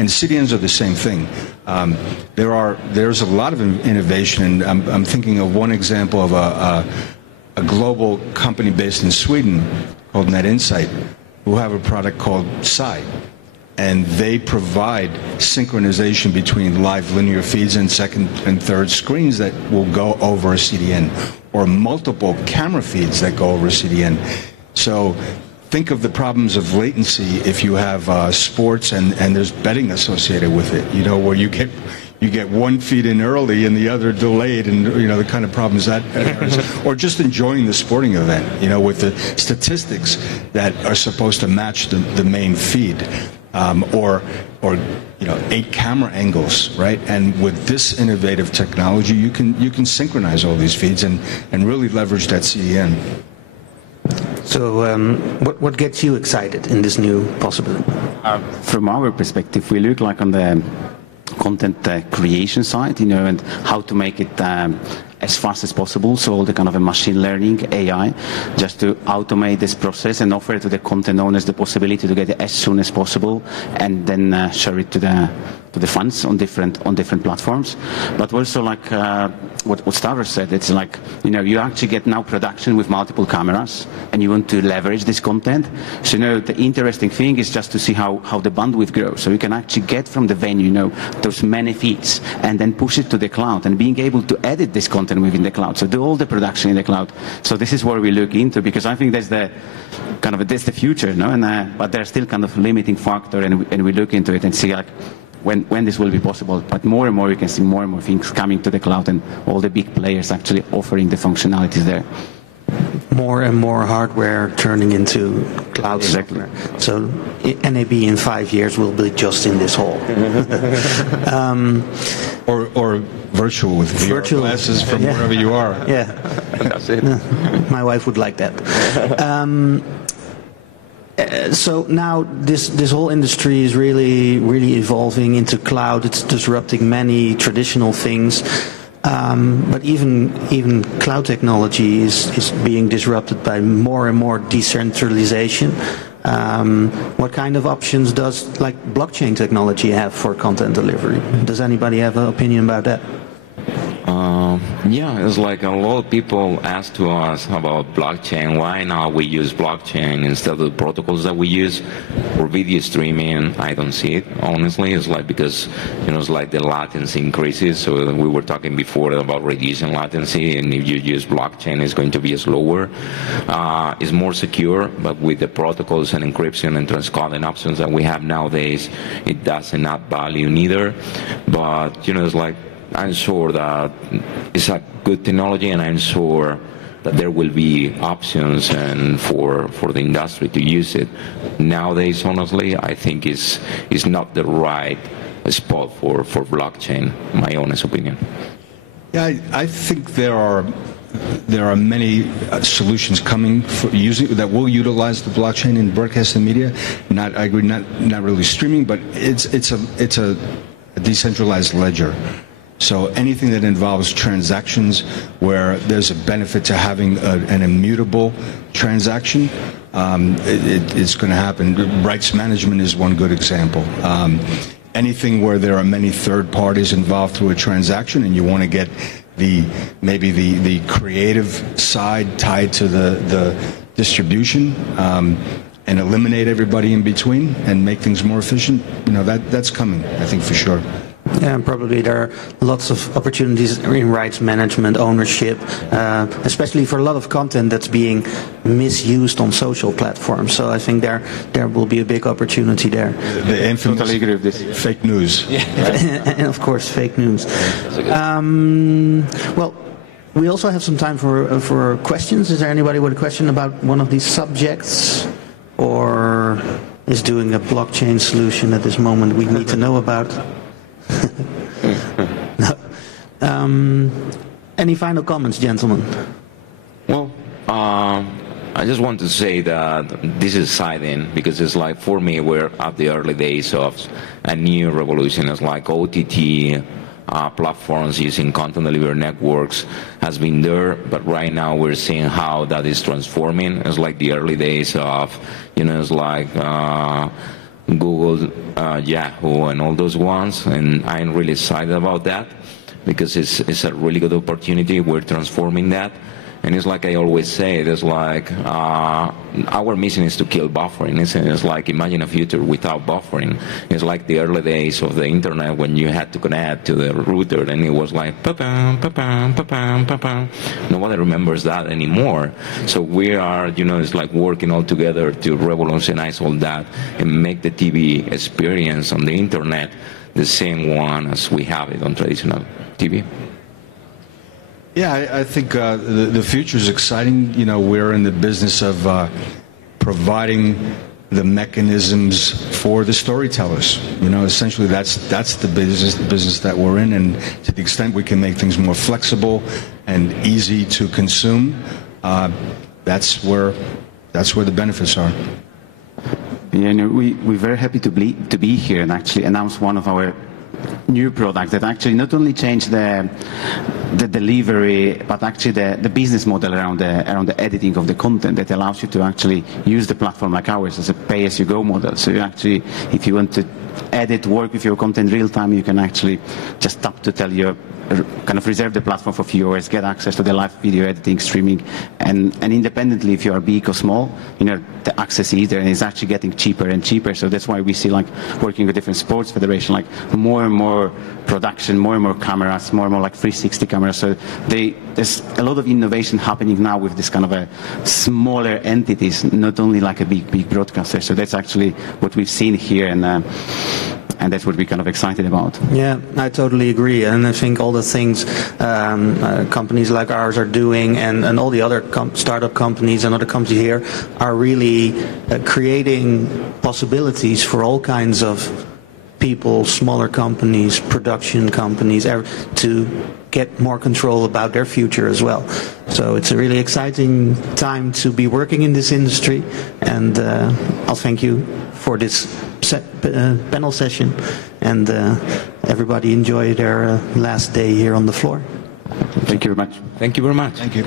And CDNs are the same thing. There's a lot of innovation, and I'm thinking of one example of a global company based in Sweden called NetInsight, who have a product called Psi. And they provide synchronization between live linear feeds and second and third screens that will go over a CDN, or multiple camera feeds that go over CDN. So think of the problems of latency if you have sports and there's betting associated with it, you know, where you get one feed in early and the other delayed, and you know the kind of problems that is. Or just enjoying the sporting event, you know, with the statistics that are supposed to match the main feed, or you know, 8 camera angles, right? And with this innovative technology, you can synchronize all these feeds and really leverage that CDN. So what gets you excited in this new possibility? From our perspective, we look like on the content creation side, you know, and how to make it as fast as possible. So all the kind of a machine learning, AI, just to automate this process and offer to the content owners the possibility to get it as soon as possible, and then share it to the fans on different platforms. But also, like what Stavros said, it's like, you know, you actually get now production with multiple cameras, and you want to leverage this content. So, you know, the interesting thing is just to see how the bandwidth grows. So you can actually get from the venue, you know, those many feeds, and then push it to the cloud, and being able to edit this content within the cloud. So do all the production in the cloud. So this is where we look into, because I think that's the future, no? And but there's still kind of limiting factor, and we look into it and see like when this will be possible. But more and more we can see more and more things coming to the cloud, and all the big players actually offering the functionalities there. More and more hardware turning into cloud software. So NAB in 5 years will be just in this hall. Or virtual with VR glasses from wherever you are. Yeah, That's it. my wife would like that. So now this whole industry is really evolving into cloud. It's disrupting many traditional things. But even cloud technology is being disrupted by more and more decentralization. What kind of options does like blockchain technology have for content delivery? Does anybody have an opinion about that? Yeah, it's like a lot of people ask to us about blockchain. Why now we use blockchain instead of the protocols that we use for video streaming? I don't see it, honestly. It's like because, you know, it's like the latency increases. So we were talking before about reducing latency, and if you use blockchain, it's going to be slower. It's more secure, but with the protocols and encryption and transcoding options that we have nowadays, it doesn't add value neither. But, you know, it's like, I'm sure that it's a good technology, and I'm sure that there will be options and for the industry to use it. Nowadays, honestly, I think it's not the right spot for blockchain, my honest opinion. Yeah, I think there are many solutions coming for that will utilize the blockchain in broadcast and media. I agree, not really streaming, but it's a decentralized ledger. So anything that involves transactions where there's a benefit to having an immutable transaction, it's going to happen. Rights management is one good example. Anything where there are many third parties involved through a transaction, and you want to get maybe the creative side tied to the distribution, and eliminate everybody in between and make things more efficient, you know, that's coming, I think, for sure. Yeah, and probably there are lots of opportunities in rights management, ownership, especially for a lot of content that's being misused on social platforms. So I think there will be a big opportunity there. The infamous Totally agree with this. Fake news. Yeah. And of course, fake news. Well, we also have some time for questions. Is there anybody with a question about one of these subjects, or is doing a blockchain solution at this moment we need to know about? No. Any final comments, gentlemen? Well, I just want to say that this is exciting because it's like, for me, we're at the early days of a new revolution. It's like OTT platforms using content delivery networks has been there, but right now we're seeing how that is transforming. It's like the early days of, you know, it's like Google, Yahoo, and all those ones, and I'm really excited about that because it's a really good opportunity. We're transforming that, And it's like I always say, there's like, our mission is to kill buffering. It's like, imagine a future without buffering. It's like the early days of the internet when you had to connect to the router and it was like, pa-pam, pa-pam, pa-pam, pa-pam. Nobody remembers that anymore. So we are, it's like working all together to revolutionize all that and make the TV experience on the internet the same one as we have it on traditional TV. Yeah, I think the future is exciting. We're in the business of providing the mechanisms for the storytellers. Essentially that's the business that we're in, and to the extent we can make things more flexible and easy to consume, that's where the benefits are. Yeah, we're very happy to be here and actually announce one of our new products that actually not only change the delivery, but actually the business model around the editing of the content that allows you to actually use the platform like ours as a pay-as-you-go model. So you actually, if you want to edit, work with your content real time, you can actually just tap to tell you, kind of reserve the platform for viewers, get access to the live video editing, streaming, and independently, if you are big or small, the access is there, and it's actually getting cheaper and cheaper. So that's why we see, like, working with different sports federations, like more and more production, more and more cameras, more and more like 360 cameras. So there's a lot of innovation happening now with this kind of a smaller entities, not only like a big broadcaster. So that's actually what we've seen here, and that's what we're kind of excited about. Yeah, I totally agree. And I think all the things companies like ours are doing, and all the other startup companies and other companies here are really creating possibilities for all kinds of people, smaller companies, production companies, to get more control about their future as well. So it's a really exciting time to be working in this industry, and I'll thank you for this panel session, and everybody enjoy their last day here on the floor. Thank you very much. Thank you very much. Thank you.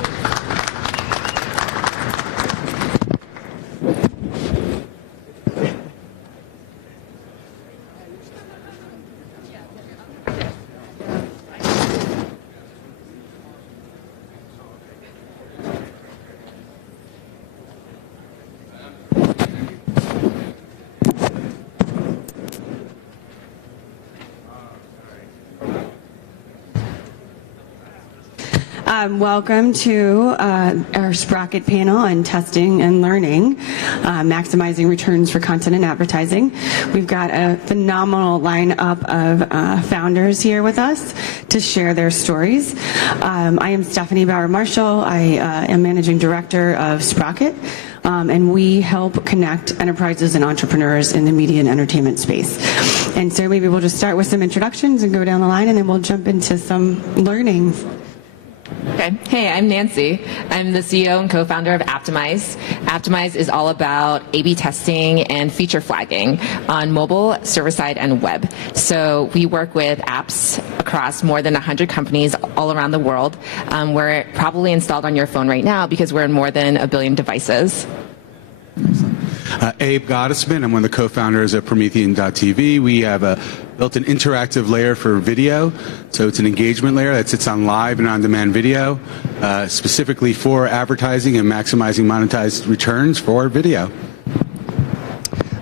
Welcome to our SPROCKIT panel on testing and learning, maximizing returns for content and advertising. We've got a phenomenal lineup of founders here with us to share their stories. I am Stephanie Bauer-Marshall. I am Managing Director of SPROCKIT, and we help connect enterprises and entrepreneurs in the media and entertainment space. And so maybe we'll just start with some introductions and go down the line, and then we'll jump into some learning. Okay. Hey, I'm Nancy. I'm the CEO and co-founder of Aptimize. Aptimize is all about A/B testing and feature flagging on mobile, server-side, and web. So we work with apps across more than 100 companies all around the world. We're probably installed on your phone right now because we're in more than 1 billion devices. Abe Gottesman. I'm one of the co-founders of Promethean.tv. We have built an interactive layer for video. So it's an engagement layer that sits on live and on-demand video, specifically for advertising and maximizing monetized returns for video.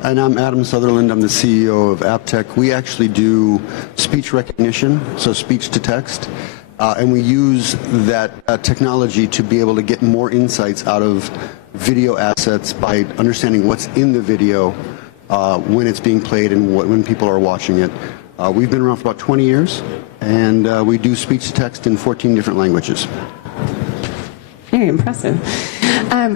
And I'm Adam Sutherland. I'm the CEO of AppTech. We actually do speech recognition, so speech to text. And we use that technology to be able to get more insights out of video assets by understanding what's in the video when it's being played and when people are watching it. We've been around for about 20 years, and we do speech to text in 14 different languages. Very impressive.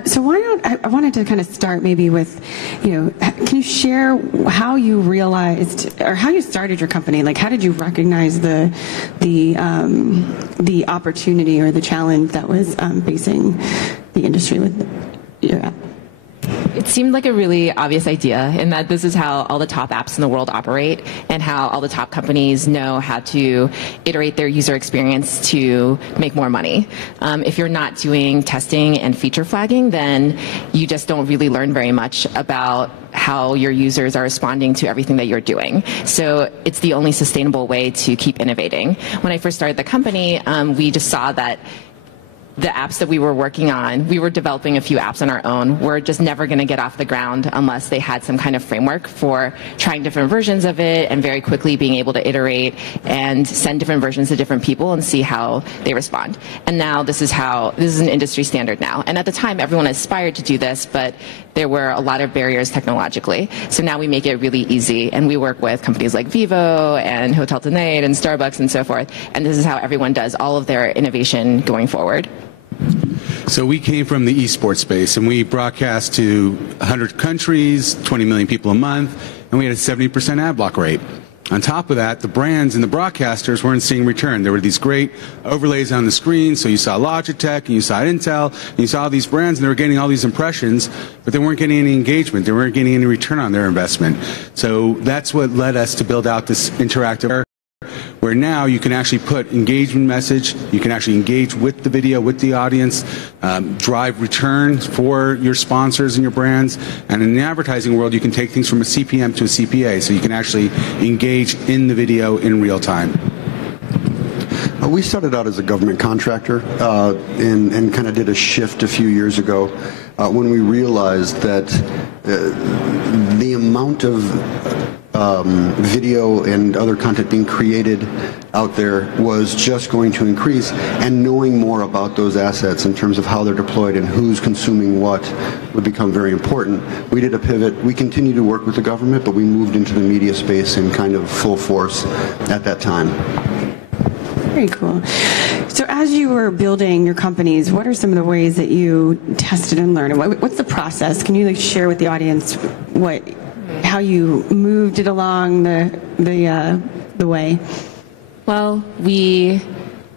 So why not, I wanted to kind of start maybe with, can you share how you realized, or how you started your company? Like, how did you recognize the opportunity or the challenge that was facing the industry with your app? It seemed like a really obvious idea in that this is how all the top apps in the world operate and how all the top companies know how to iterate their user experience to make more money. If you're not doing testing and feature flagging, then you just don't really learn very much about how your users are responding to everything that you're doing. So it's the only sustainable way to keep innovating. When I first started the company, we just saw that the apps that we were working on, we were developing a few apps on our own. We're just never going to get off the ground unless they had some kind of framework for trying different versions of it and very quickly being able to iterate and send different versions to different people and see how they respond. And now this is an industry standard now. And at the time, everyone aspired to do this, but there were a lot of barriers technologically. So now we make it really easy, and we work with companies like Vivo and Hotel Tonight and Starbucks and so forth. And this is how everyone does all of their innovation going forward. So we came from the esports space, and we broadcast to 100 countries, 20 million people a month, and we had a 70% ad block rate. On top of that, the brands and the broadcasters weren't seeing return. There were these great overlays on the screen, so you saw Logitech, and you saw Intel, and you saw all these brands, and they were getting all these impressions, but they weren't getting any engagement. They weren't getting any return on their investment. So that's what led us to build out this interactive, where now you can actually put engagement message, you can actually engage with the video, with the audience, drive returns for your sponsors and your brands. And in the advertising world, you can take things from a CPM to a CPA, so you can actually engage in the video in real time. We started out as a government contractor and kind of did a shift a few years ago when we realized that the amount of video and other content being created out there was just going to increase, and knowing more about those assets in terms of how they're deployed and who's consuming what would become very important. We did a pivot. We continue to work with the government, but we moved into the media space in kind of full force at that time. Very cool. So as you were building your companies, what are some of the ways that you tested and learned? What's the process? Can you share with the audience how you moved it along the way? Well, we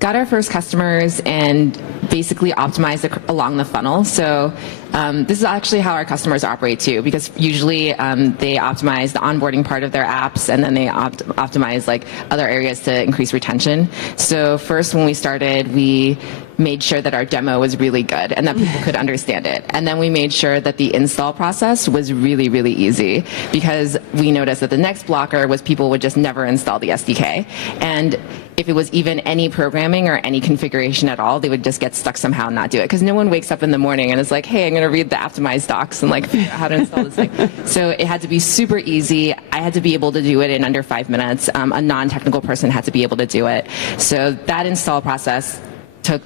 got our first customers and basically optimized along the funnel. So this is actually how our customers operate too, because usually they optimize the onboarding part of their apps, and then they optimize like other areas to increase retention. So first, when we started, we made sure that our demo was really good and that people could understand it. And then we made sure that the install process was really, really easy, because we noticed that the next blocker was people would just never install the SDK. And if it was even any programming or any configuration at all, they would just get stuck somehow and not do it. Because no one wakes up in the morning and is like, hey, I'm going to read the optimized docs and like figure out how to install this thing. So it had to be super easy. I had to be able to do it in under 5 minutes. A non-technical person had to be able to do it. So that install process took,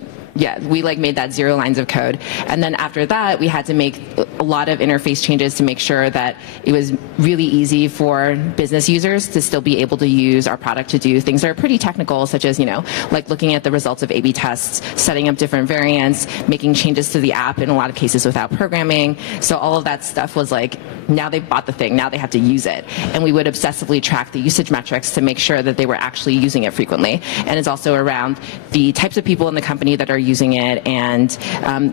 we made that 0 lines of code. And then after that, we had to make a lot of interface changes to make sure that it was really easy for business users to still be able to use our product to do things that are pretty technical, such as, like looking at the results of A/B tests, setting up different variants, making changes to the app in a lot of cases without programming. So all of that stuff was like, now they bought the thing, now they have to use it. And we would obsessively track the usage metrics to make sure that they were actually using it frequently. And it's also around the types of people in the company that are using it and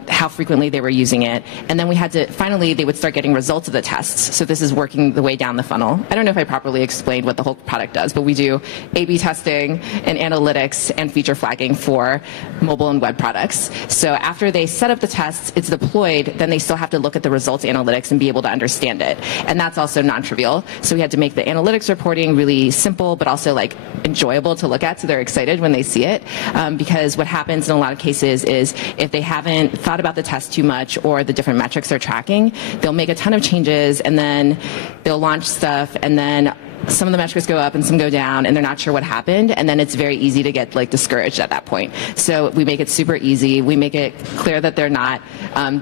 how frequently they were using it. And then we had to, finally, they would start getting results of the tests. So this is working the way down the funnel. I don't know if I properly explained what the whole product does, but we do A/B testing and analytics and feature flagging for mobile and web products. So after they set up the tests, it's deployed, then they still have to look at the results analytics and be able to understand it. And that's also non-trivial. So we had to make the analytics reporting really simple, but also like enjoyable to look at, so they're excited when they see it. Because what happens in a lot of cases is if they haven't thought about the test too much or the different metrics they're tracking, they'll make a ton of changes and then they'll launch stuff, and then some of the metrics go up and some go down, and they're not sure what happened, and then it's very easy to get like discouraged at that point. So we make it super easy. We make it clear that they're not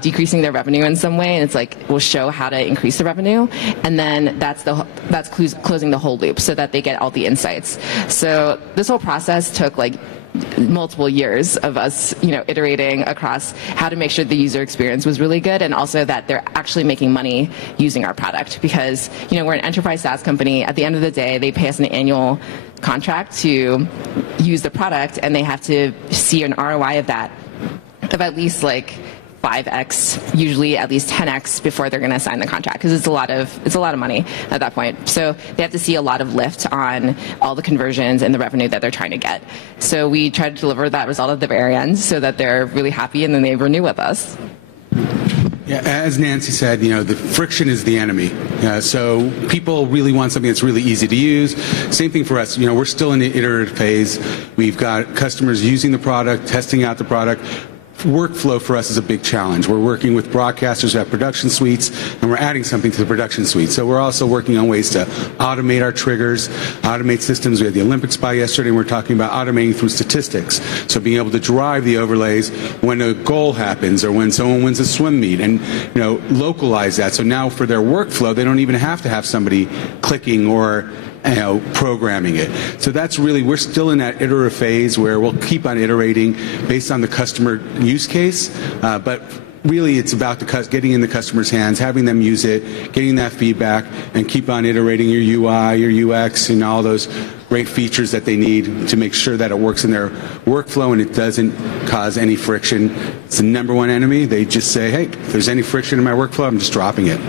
decreasing their revenue in some way, and it's like we'll show how to increase the revenue, and then that's closing the whole loop so that they get all the insights. So this whole process took like multiple years of us, iterating across how to make sure the user experience was really good, and also that they're actually making money using our product, because, we're an enterprise SaaS company. At the end of the day, they pay us an annual contract to use the product, and they have to see an ROI of that of at least like 5x, usually at least 10x before they're going to sign the contract, because it's a lot of money at that point. So they have to see a lot of lift on all the conversions and the revenue that they're trying to get. So we try to deliver that result at the very end so that they're really happy and then they renew with us. Yeah, as Nancy said, the friction is the enemy. So people really want something that's really easy to use. Same thing for us. We're still in the iterative phase. We've got customers using the product, testing out the product. workflow for us is a big challenge. We're working with broadcasters who have production suites, and we're adding something to the production suite. So we're also working on ways to automate our triggers, automate systems. We had the Olympics by yesterday, and we're talking about automating through statistics. So being able to drive the overlays when a goal happens or when someone wins a swim meet, and localize that. So now for their workflow, they don't even have to have somebody clicking or programming it. So that's really, we're still in that iterative phase where we'll keep on iterating based on the customer use case, but really it's about getting in the customer's hands, having them use it, getting that feedback, and keep on iterating your UI, your UX, and all those great features that they need to make sure that it works in their workflow and it doesn't cause any friction. It's the number one enemy. They just say, hey, if there's any friction in my workflow, I'm just dropping it.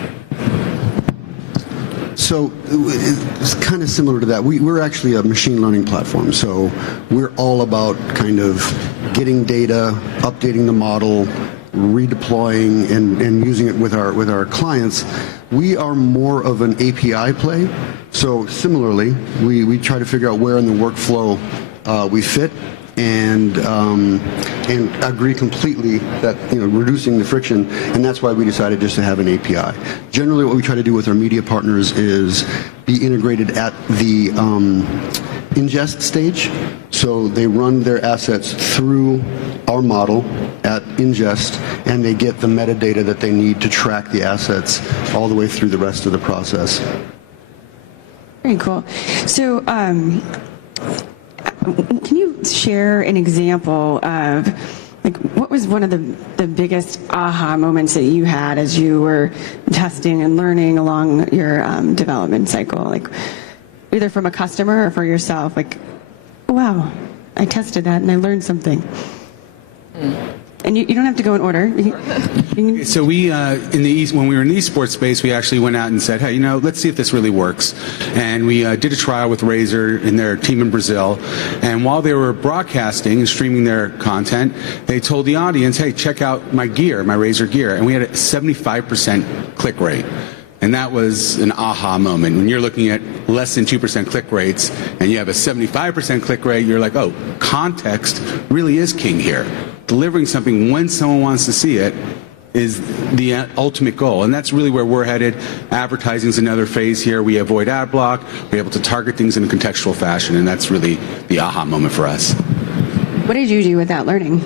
So it's kind of similar to that. We're actually a machine learning platform, so we're all about kind of getting data, updating the model, redeploying, and using it with our clients. We are more of an API play. So similarly, we try to figure out where in the workflow we fit, and agree completely that reducing the friction, and that's why we decided just to have an API. Generally, what we try to do with our media partners is be integrated at the ingest stage, so they run their assets through our model at ingest, and they get the metadata that they need to track the assets all the way through the rest of the process. Very cool. So can you share an example of what was one of the biggest aha moments that you had as you were testing and learning along your development cycle, either from a customer or for yourself? Wow, I tested that and I learned something. And you don't have to go in order. So we, when we were in the esports space, we actually went out and said, hey, let's see if this really works. And we did a trial with Glazer in their team in Brazil. And while they were broadcasting and streaming their content, they told the audience, hey, check out my gear, my Glazer gear. And we had a 75% click rate. And that was an aha moment. When you're looking at less than 2% click rates and you have a 75% click rate, you're like, oh, context really is king here. Delivering something when someone wants to see it is the ultimate goal. And that's really where we're headed. Advertising is another phase here. We avoid ad block. We're able to target things in a contextual fashion. And that's really the aha moment for us. What did you do with that learning?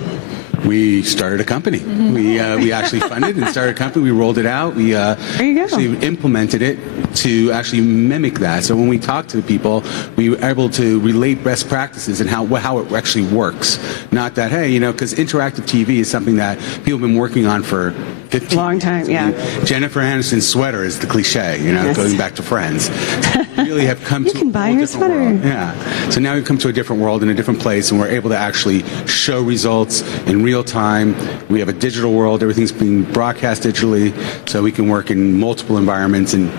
We started a company. We actually funded and started a company. We rolled it out. We actually implemented it to actually mimic that. So when we talk to people, we were able to relate best practices and how it actually works. Not that, hey, because interactive TV is something that people have been working on for 15 long time. Yeah. Jennifer Aniston's sweater is the cliche, yes. Going back to Friends. So we really have come to can buy your sweater. World. Yeah. So now we've come to a different world in a different place, and we're able to actually show results in real time. We have a digital world. Everything's being broadcast digitally, so we can work in multiple environments, and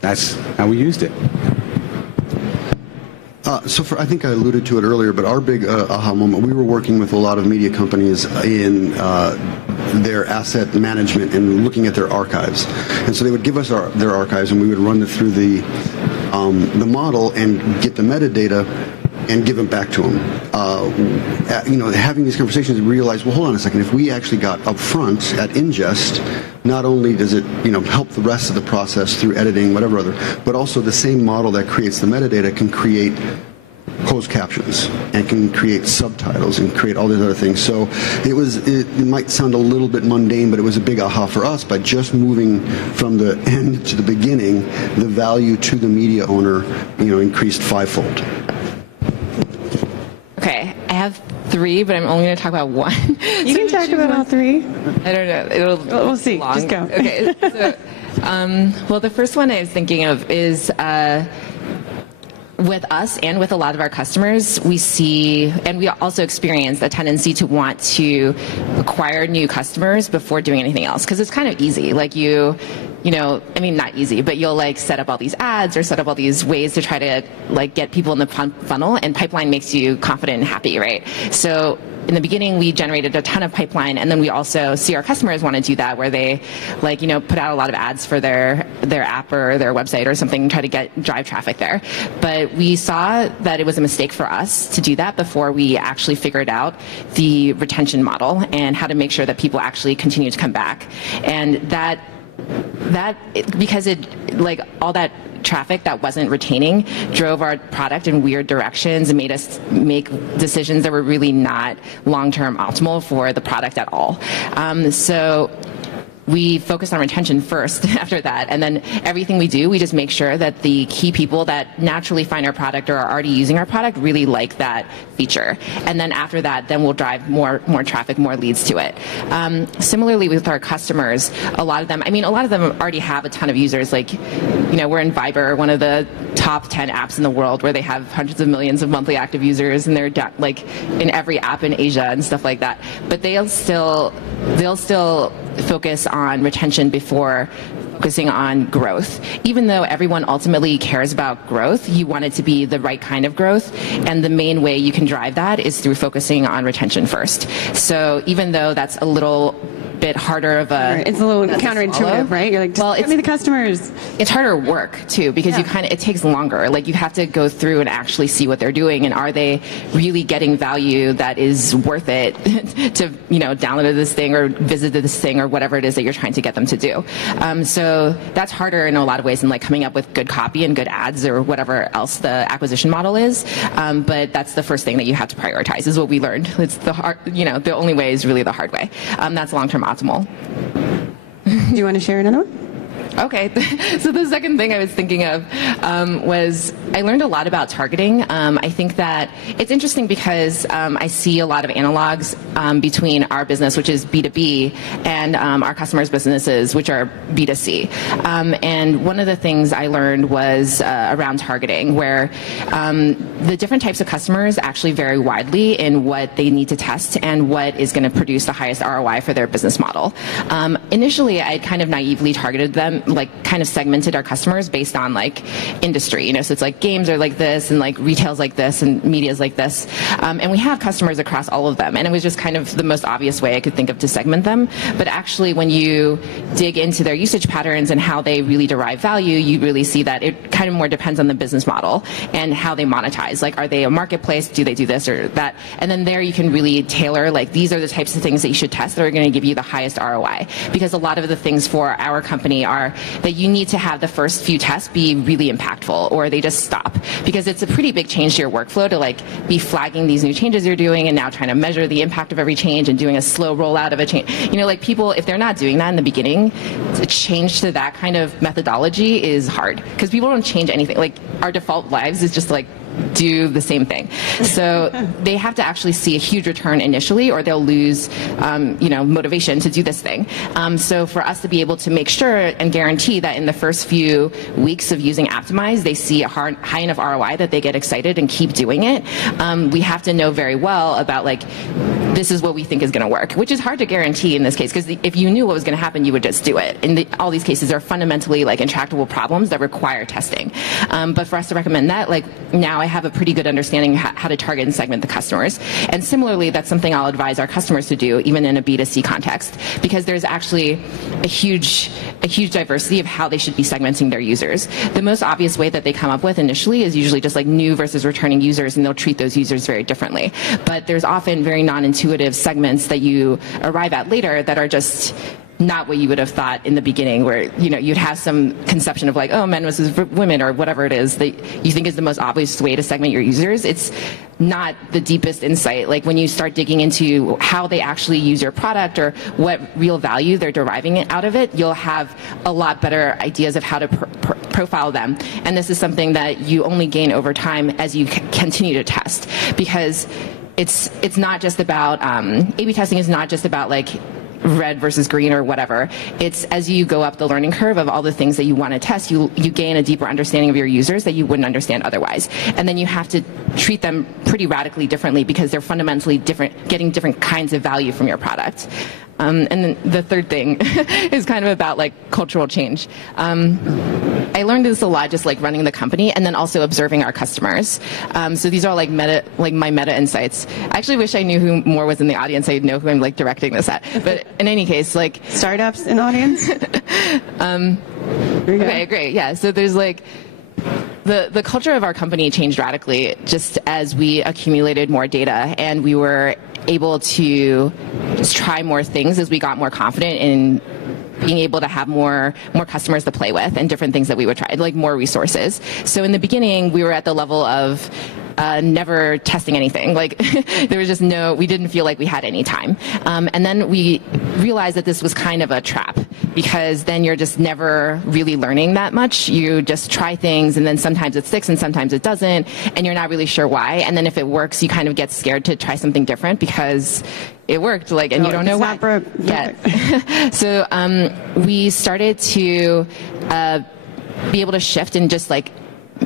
that's how we used it. I think I alluded to it earlier, but our big aha moment, we were working with a lot of media companies in their asset management and looking at their archives. And so they would give us their archives, and we would run it through the model and get the metadata and give them back to them. Having these conversations, we realize, well, hold on a second. If we actually got up front at ingest, not only does it help the rest of the process through editing, whatever other, but also the same model that creates the metadata can create closed captions and can create subtitles and create all these other things. So it might sound a little bit mundane, but it was a big aha for us. By just moving from the end to the beginning, the value to the media owner increased fivefold. Okay, I have 3, but I'm only going to talk about 1. You can talk about all 3. I don't know. We'll see. Long. Just go. Okay. So, well, the first one I was thinking of is with us and with a lot of our customers, we see, and we also experience a tendency to want to acquire new customers before doing anything else, because it's kind of easy. I mean, not easy, but you'll like set up all these ads or set up all these ways to try to like get people in the funnel, and pipeline makes you confident and happy, right? So in the beginning, we generated a ton of pipeline, and then we also see our customers want to do that, where they like, put out a lot of ads for their app or their website or something, and try to drive traffic there. But we saw that it was a mistake for us to do that before we actually figured out the retention model and how to make sure that people actually continue to come back. And that because it, like, all that traffic that wasn't retaining drove our product in weird directions and made us make decisions that were really not long-term optimal for the product at all. So we focused on retention first after that, and then everything we do, we just make sure that the key people that naturally find our product or are already using our product really like that feature. And then after that, then we'll drive more traffic, more leads to it. Similarly with our customers, a lot of them already have a ton of users. Like, we're in Viber, one of the top 10 apps in the world, where they have hundreds of millions of monthly active users, and they're like in every app in Asia and stuff like that. But they'll still focus on retention before focusing on growth. Even though everyone ultimately cares about growth, you want it to be the right kind of growth, and the main way you can drive that is through focusing on retention first. So even though that's a little bit harder of a... It's a little counterintuitive, right? You're like, just give me the customers. It's harder work, too, because it takes longer. Like, you have to go through and actually see what they're doing, and are they really getting value that is worth it to, download this thing or visit this thing or whatever it is that you're trying to get them to do. So that's harder in a lot of ways than like coming up with good copy and good ads or whatever else the acquisition model is. But that's the first thing that you have to prioritize, is what we learned. It's the hard, the only way is really the hard way. That's long-term optimal. Do you want to share another one? Okay, so the second thing I was thinking of was I learned a lot about targeting. I think that it's interesting because I see a lot of analogs between our business, which is B2B, and our customers' businesses, which are B2C. And one of the things I learned was around targeting, where the different types of customers actually vary widely in what they need to test and what is going to produce the highest ROI for their business model. Initially, I kind of naively targeted them, like kind of segmented our customers based on like industry, so it's like games are like this and like retail's like this and media's like this. And we have customers across all of them. And it was just kind of the most obvious way I could think of to segment them. But actually, when you dig into their usage patterns and how they really derive value, you really see that it kind of more depends on the business model and how they monetize. Like, are they a marketplace? Do they do this or that? And then there you can really tailor, like, these are the types of things that you should test that are going to give you the highest ROI. Because a lot of the things for our company are that you need to have the first few tests be really impactful, or they just stop. Because it's a pretty big change to your workflow to like be flagging these new changes you're doing and now trying to measure the impact of every change and doing a slow rollout of a change. Like, people, if they're not doing that in the beginning, to change to that kind of methodology is hard, because people don't change anything. Like, our default lives is just like do the same thing. So they have to actually see a huge return initially, or they'll lose, motivation to do this thing. So for us to be able to make sure and guarantee that in the first few weeks of using Optimize, they see a high enough ROI that they get excited and keep doing it, we have to know very well about, like, this is what we think is going to work, which is hard to guarantee in this case, because if you knew what was going to happen, you would just do it. And all these cases are fundamentally like intractable problems that require testing. But for us to recommend that, like, now I have a pretty good understanding how to target and segment the customers. And similarly, that's something I'll advise our customers to do, even in a B2C context, because there's actually a huge diversity of how they should be segmenting their users. The most obvious way that they come up with initially is usually just like new versus returning users, and they'll treat those users very differently. But there's often very non-intuitive segments that you arrive at later that are just not what you would have thought in the beginning, where you'd have some conception of like, oh, men versus women or whatever it is that you think is the most obvious way to segment your users. It's not the deepest insight. Like, when you start digging into how they actually use your product or what real value they're deriving out of it, you'll have a lot better ideas of how to profile them. And this is something that you only gain over time as you continue to test, because it's not just about A/B testing is not just about like red versus green or whatever. It's as you go up the learning curve of all the things that you want to test, you gain a deeper understanding of your users that you wouldn't understand otherwise. And then you have to treat them pretty radically differently, because they're fundamentally different, getting different kinds of value from your product. And then the third thing is kind of about like cultural change. I learned this a lot just like running the company and then also observing our customers. So these are like my meta insights. I actually wish I knew who more was in the audience. I'd know who I'm like directing this at. But in any case, like startups in the audience. Okay, great. Yeah. So there's like the culture of our company changed radically just as we accumulated more data and we were able to just try more things as we got more confident in being able to have more customers to play with and different things that we would try, like more resources. So in the beginning, we were at the level of never testing anything. Like there was just we didn't feel like we had any time. And then we realized that this was kind of a trap because then you're just never really learning that much. You just try things and then sometimes it sticks and sometimes it doesn't and you're not really sure why. And then if it works, you kind of get scared to try something different because it worked, like, and you don't know why yet. So we started to be able to shift and just like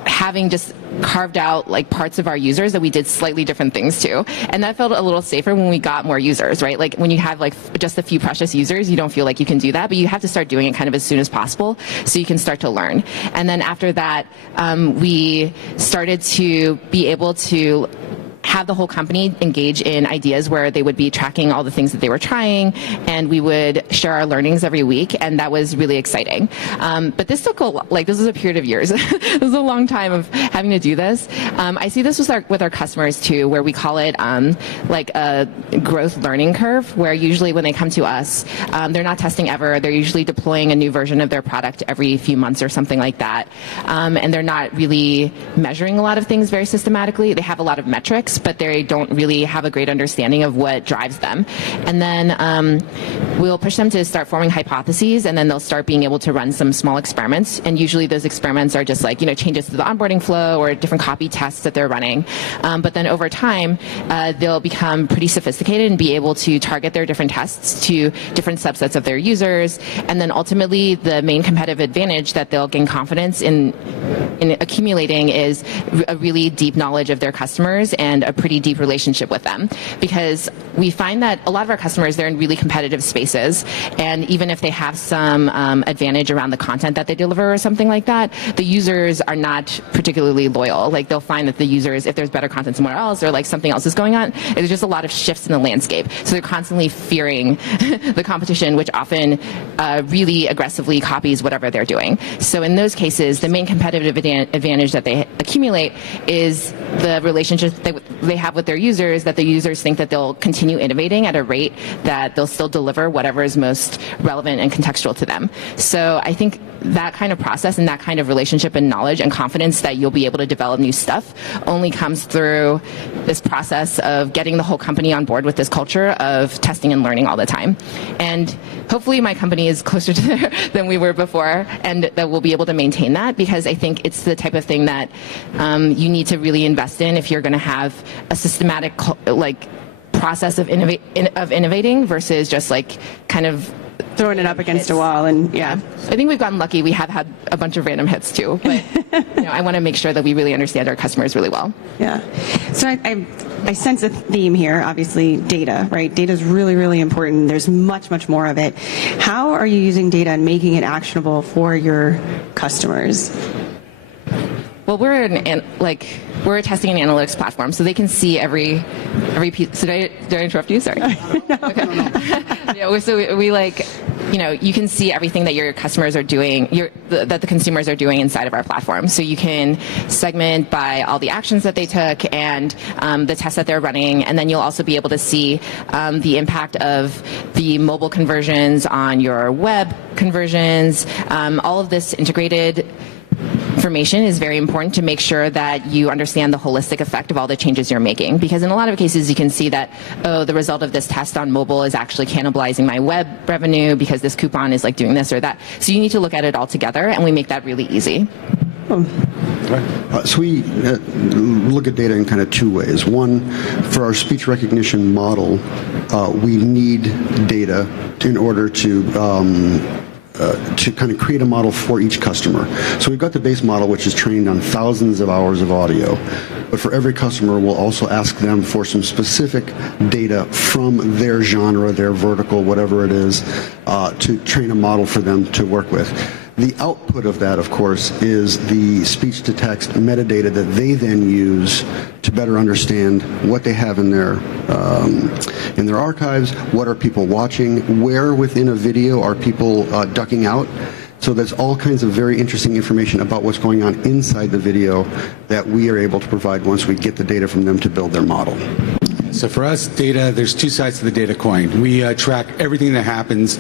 having just carved out like parts of our users that we did slightly different things to. And that felt a little safer when we got more users, right? Like when you have like just a few precious users, you don't feel like you can do that, but you have to start doing it kind of as soon as possible so you can start to learn. And then after that, we started to be able to have the whole company engage in ideas where they would be tracking all the things that they were trying, and we would share our learnings every week, and that was really exciting. But this took this was a period of years. It was a long time of having to do this. I see this with our customers too, where we call it like a growth learning curve, where usually when they come to us, they're not testing ever. They're usually deploying a new version of their product every few months or something like that, and they're not really measuring a lot of things very systematically. They have a lot of metrics, but they don't really have a great understanding of what drives them. And then we'll push them to start forming hypotheses, and then they'll start being able to run some small experiments. And usually those experiments are just like, changes to the onboarding flow or different copy tests that they're running. But then over time, they'll become pretty sophisticated and be able to target their different tests to different subsets of their users. And then ultimately, the main competitive advantage that they'll gain confidence in accumulating is a really deep knowledge of their customers and a pretty deep relationship with them, because we find that a lot of our customers, they're in really competitive spaces, and even if they have some advantage around the content that they deliver or something like that, the users are not particularly loyal. Like they'll find that the users, if there's better content somewhere else or like something else is going on, there's just a lot of shifts in the landscape. So they're constantly fearing the competition, which often really aggressively copies whatever they're doing. So in those cases, the main competitive advantage that they accumulate is the relationship that they have with their users, that the users think that they'll continue innovating at a rate that they'll still deliver whatever is most relevant and contextual to them. So I think that kind of process and that kind of relationship and knowledge and confidence that you'll be able to develop new stuff only comes through this process of getting the whole company on board with this culture of testing and learning all the time. And hopefully my company is closer to there than we were before, and that we'll be able to maintain that, because I think it's the type of thing that you need to really invest in if you're going to have a systematic process of innovating versus just like kind of throwing it up against a wall. And yeah, I think we've gotten lucky. We have had a bunch of random hits too, but I want to make sure that we really understand our customers really well. Yeah. So I sense a theme here. Obviously, data, right? Data is really, really important. There's much, much more of it. How are you using data and making it actionable for your customers? Well, we're a testing and analytics platform, so they can see every piece. So did I interrupt you? Sorry. No. So we you can see everything that your customers are doing, that the consumers are doing inside of our platform. So you can segment by all the actions that they took and the tests that they're running, and then you'll also be able to see the impact of the mobile conversions on your web conversions. All of this integrated information is very important to make sure that you understand the holistic effect of all the changes you're making. Because in a lot of cases, you can see that, the result of this test on mobile is actually cannibalizing my web revenue because this coupon is like doing this or that. So you need to look at it all together, and we make that really easy. So we look at data in kind of two ways. One, for our speech recognition model, we need data in order to to kind of create a model for each customer. So we've got the base model, which is trained on thousands of hours of audio. But for every customer, we'll also ask them for some specific data from their genre, their vertical, whatever it is, to train a model for them to work with. The output of that, of course, is the speech-to-text metadata that they then use to better understand what they have in their archives, what are people watching, where within a video are people ducking out. So there's all kinds of very interesting information about what's going on inside the video that we are able to provide once we get the data from them to build their model. So for us, data, there's two sides to the data coin. We track everything that happens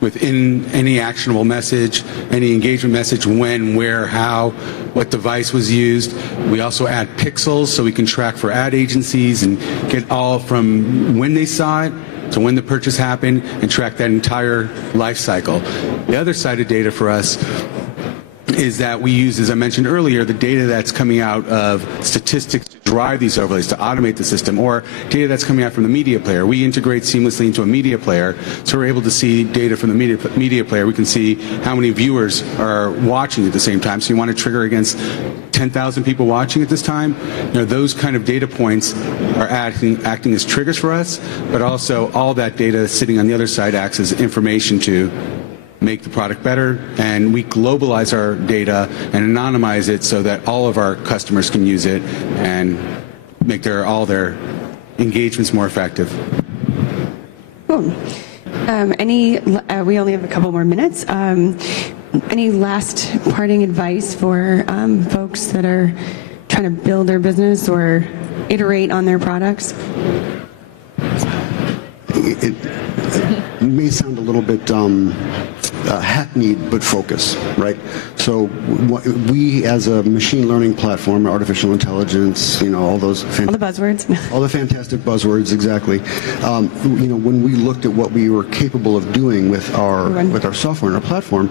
within any actionable message, any engagement message, when, where, how, what device was used. We also add pixels so we can track for ad agencies and get all from when they saw it to when the purchase happened and track that entire life cycle. The other side of data for us is that we use, as I mentioned earlier, the data that's coming out of statistics to drive these overlays, to automate the system, or data that's coming out from the media player. We integrate seamlessly into a media player, so we're able to see data from the media player. We can see how many viewers are watching at the same time. So you want to trigger against 10,000 people watching at this time. You know, those kind of data points are acting as triggers for us, but also all that data sitting on the other side acts as information to make the product better, and we globalize our data and anonymize it so that all of our customers can use it and make all their engagements more effective. Cool. We only have a couple more minutes. Any last parting advice for folks that are trying to build their business or iterate on their products? It may sound a little bit hackneyed, but focus, right? So we, as a machine learning platform, artificial intelligence, all those all the buzzwords, all the fantastic buzzwords, exactly. When we looked at what we were capable of doing with our software and our platform,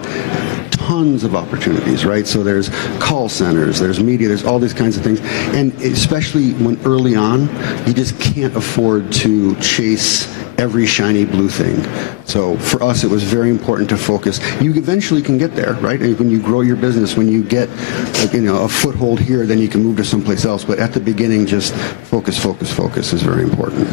tons of opportunities, right? So there's call centers, there's media, there's all these kinds of things, and especially when early on, you just can't afford to chase every shiny blue thing. So for us, it was very important to focus. You eventually can get there, right? When you grow your business, when you get a foothold here, then you can move to someplace else. But at the beginning, just focus is very important.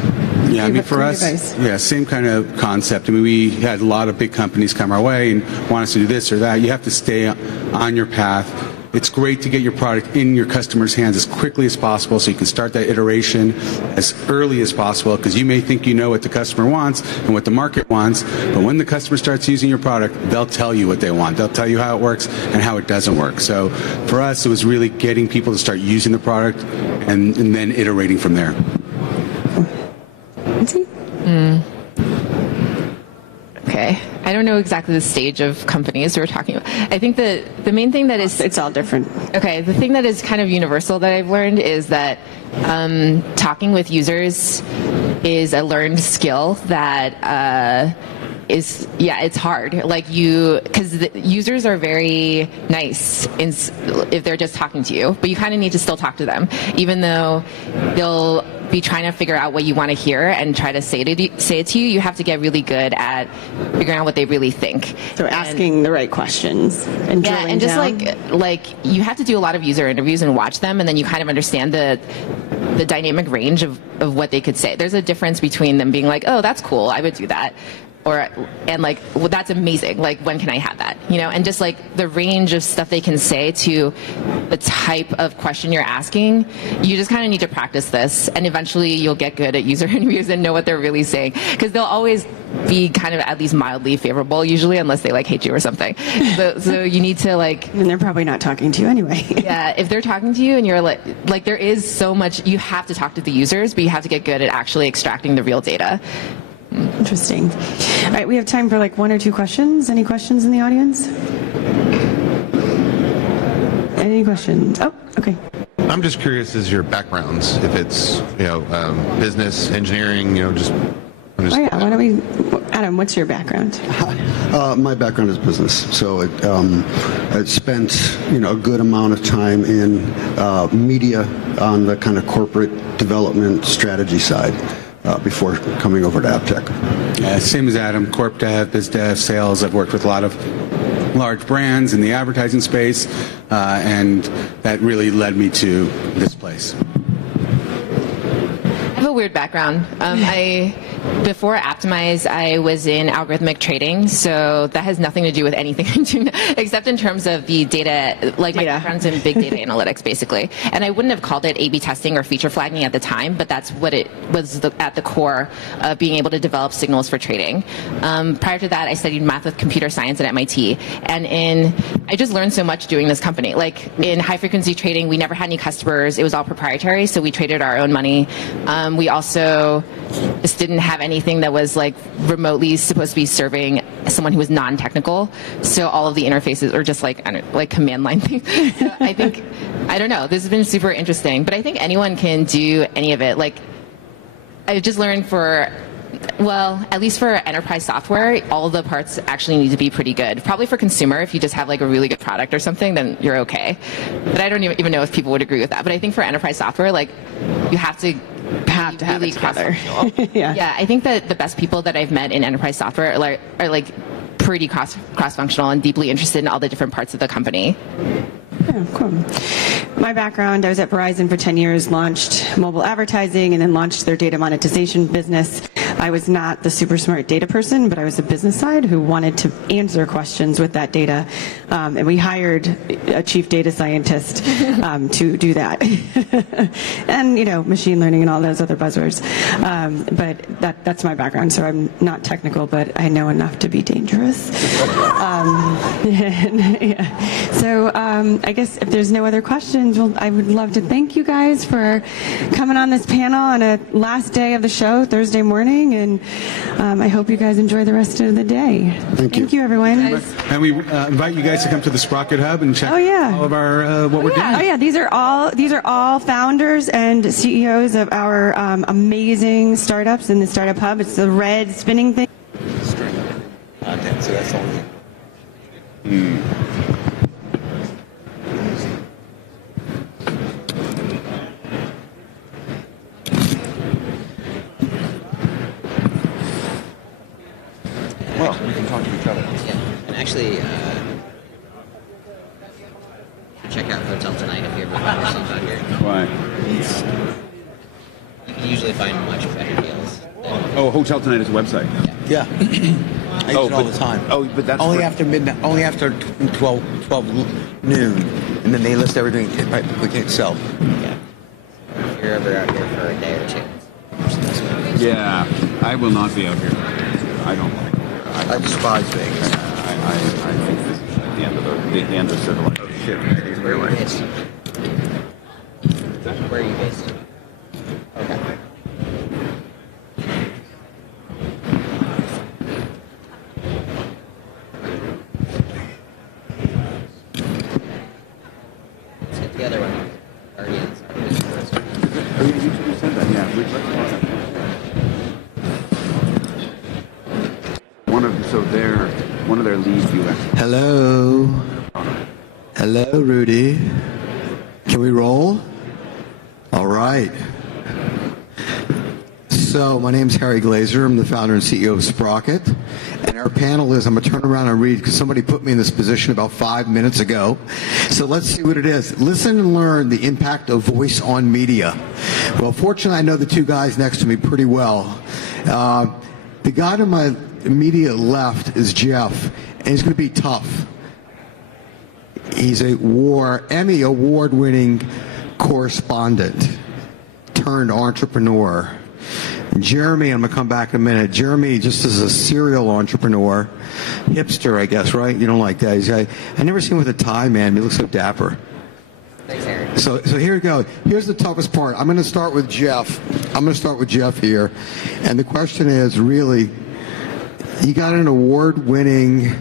Yeah, I mean, for us, same kind of concept. I mean, we had a lot of big companies come our way and want us to do this or that. You have to stay on your path. It's great to get your product in your customer's hands as quickly as possible so you can start that iteration as early as possible, because you may think you know what the customer wants and what the market wants, but when the customer starts using your product, they'll tell you what they want. They'll tell you how it works and how it doesn't work. So for us, it was really getting people to start using the product and then iterating from there. Okay. I don't know exactly the stage of companies we're talking about. I think the main thing that is... It's all different. Okay. The thing that is kind of universal that I've learned is that talking with users is a learned skill that it's hard. Because the users are very nice if they're just talking to you, but you kind of need to still talk to them, even though they'll be trying to figure out what you want to hear and try to say it to you. You have to get really good at figuring out what they really think. So asking the right questions and drilling and just down. like you have to do a lot of user interviews and watch them, and then you kind of understand the dynamic range of what they could say. There's a difference between them being like, oh, that's cool, I would do that, well, that's amazing, like, when can I have that, and just like the range of stuff they can say to the type of question you're asking. You just kind of need to practice this, and eventually you'll get good at user interviews and know what they're really saying, because they'll always be kind of at least mildly favorable usually, unless they hate you or something. So you need to and they're probably not talking to you anyway. Yeah, if they're talking to you and you're like there is so much, you have to talk to the users, but you have to get good at actually extracting the real data. Interesting. All right, we have time for one or two questions. Any questions in the audience? Any questions? Oh, okay. I'm just curious as your backgrounds, if it's business, engineering, just. Oh yeah, why don't we, Adam? What's your background? My background is business, so I spent a good amount of time in media on the kind of corporate development strategy side. before coming over to AppTech? Yeah, same as Adam, corp dev, biz dev, sales. I've worked with a lot of large brands in the advertising space, and that really led me to this place. I have a weird background. Before Optimize, I was in algorithmic trading, so that has nothing to do with anything I'm doing, except in terms of the data, like my background's in big data analytics, basically. And I wouldn't have called it A/B testing or feature flagging at the time, but that's what it was at the core of being able to develop signals for trading. Prior to that, I studied math with computer science at MIT, and I just learned so much doing this company. Like in high-frequency trading, we never had any customers. It was all proprietary, so we traded our own money. We also just didn't have anything that was like remotely supposed to be serving someone who was non-technical. So all of the interfaces are just like command line things. So I don't know. This has been super interesting, but I think anyone can do any of it. Like I just learned at least for enterprise software, all the parts actually need to be pretty good. Probably for consumer, if you just have like a really good product or something, then you're okay. But I don't even know if people would agree with that. But I think for enterprise software, like you have to have it together. Yeah, I think that the best people that I've met in enterprise software are like pretty cross-functional and deeply interested in all the different parts of the company. Yeah, cool. My background, I was at Verizon for 10 years, launched mobile advertising, and then launched their data monetization business. I was not the super smart data person, but I was the business side who wanted to answer questions with that data. And we hired a chief data scientist to do that. And, machine learning and all those other buzzwords. But that's my background. So I'm not technical, but I know enough to be dangerous. So I guess if there's no other questions, I would love to thank you guys for coming on this panel on a last day of the show, Thursday morning, and I hope you guys enjoy the rest of the day. Thank you, everyone. And we invite you guys to come to the Sprocket Hub and check all of our what we're doing. Oh yeah, these are all founders and CEOs of our amazing startups in the Startup Hub. It's the red spinning thing. Content, so that's all. Well, we can talk to each other. Yeah, and actually, check out Hotel Tonight if you ever find yourself out here. Why? You can usually find much better deals. Oh, Hotel Tonight is a website. Yeah. I use it all the time. Oh, but that's only after midnight, only after 12 noon, and then they list everything we can't sell. Yeah. If you're ever out here for a day or two. Yeah, I will not be out here. I don't like it. I despise Vegas. I think this is the end of the end of civilization. Oh shit! Where are you based? Okay. Let's get together when Guardians are busy first. Oh, yeah, you said that. Yeah, let's talk about that. One of their lead UX. Hello, Rudy. Can we roll? All right. So my name's Harry Glazer. I'm the founder and CEO of Sprockit. And our panel is, I'm going to turn around and read because somebody put me in this position about 5 minutes ago. So let's see what it is. Listen and learn the impact of voice on media. Well, fortunately, I know the two guys next to me pretty well. The guy to my immediate left is Jeff, and he's going to be tough. He's a Emmy award-winning correspondent turned entrepreneur. Jeremy, I'm going to come back in a minute. Jeremy just is a serial entrepreneur. Hipster, I guess, right? You don't like that. I never seen him with a tie, man. He looks so dapper. Thanks, Aaron. So here we go. Here's the toughest part. I'm going to start with Jeff. here. And the question is, really, you got an award-winning,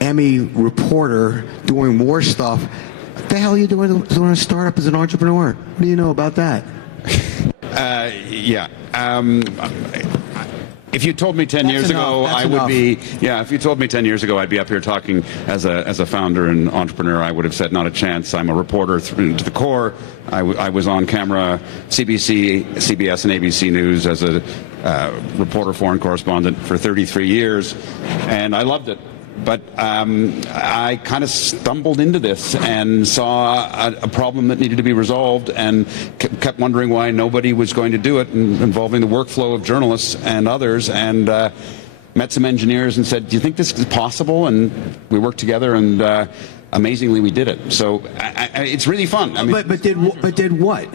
Emmy reporter doing more stuff. What the hell are you doing a startup as an entrepreneur? What do you know about that? If you told me 10 That's years enough. ago, That's I would enough. be, yeah, if you told me 10 years ago I'd be up here talking as a founder and entrepreneur, I would have said not a chance. I'm a reporter to the core. I was on camera, CBC, CBS, and ABC News as a reporter, foreign correspondent for 33 years, and I loved it. But I kind of stumbled into this and saw a problem that needed to be resolved and kept wondering why nobody was going to do it, involving the workflow of journalists and others, and met some engineers and said, do you think this is possible? And we worked together, and amazingly we did it. So it's really fun. I mean, But did what?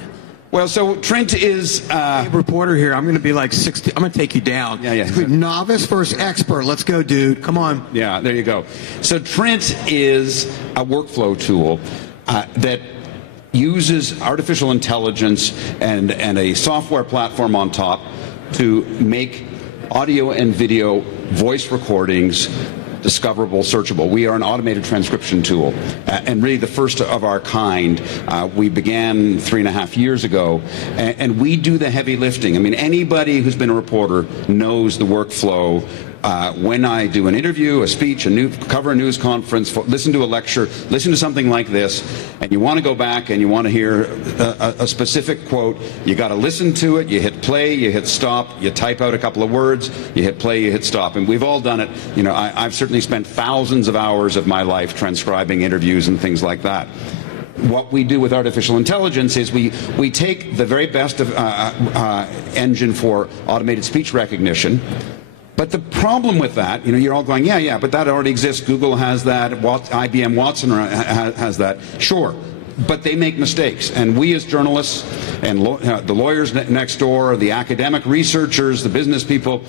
well, so Trint is Reporter here. I'm going to be like 60. I'm going to take you down. Yeah. Novice versus expert. Let's go, dude. Come on. Yeah, there you go. So Trint is a workflow tool that uses artificial intelligence and a software platform on top to make audio and video voice recordings discoverable, searchable. We are an automated transcription tool, and really the first of our kind. We began 3.5 years ago, and we do the heavy lifting. I mean, anybody who's been a reporter knows the workflow. When I do an interview, a speech, cover a news conference, listen to a lecture, listen to something like this, and you want to go back and you want to hear a specific quote, you got to listen to it, you hit play, you hit stop, you type out a couple of words, you hit play, you hit stop. And we've all done it. You know, I've certainly spent thousands of hours of my life transcribing interviews and things like that. What we do with artificial intelligence is we take the very best of engine for automated speech recognition. But the problem with that, you know, you're all going, yeah, but that already exists. Google has that. IBM Watson has that. Sure. But they make mistakes. And we as journalists and the lawyers next door, the academic researchers, the business people,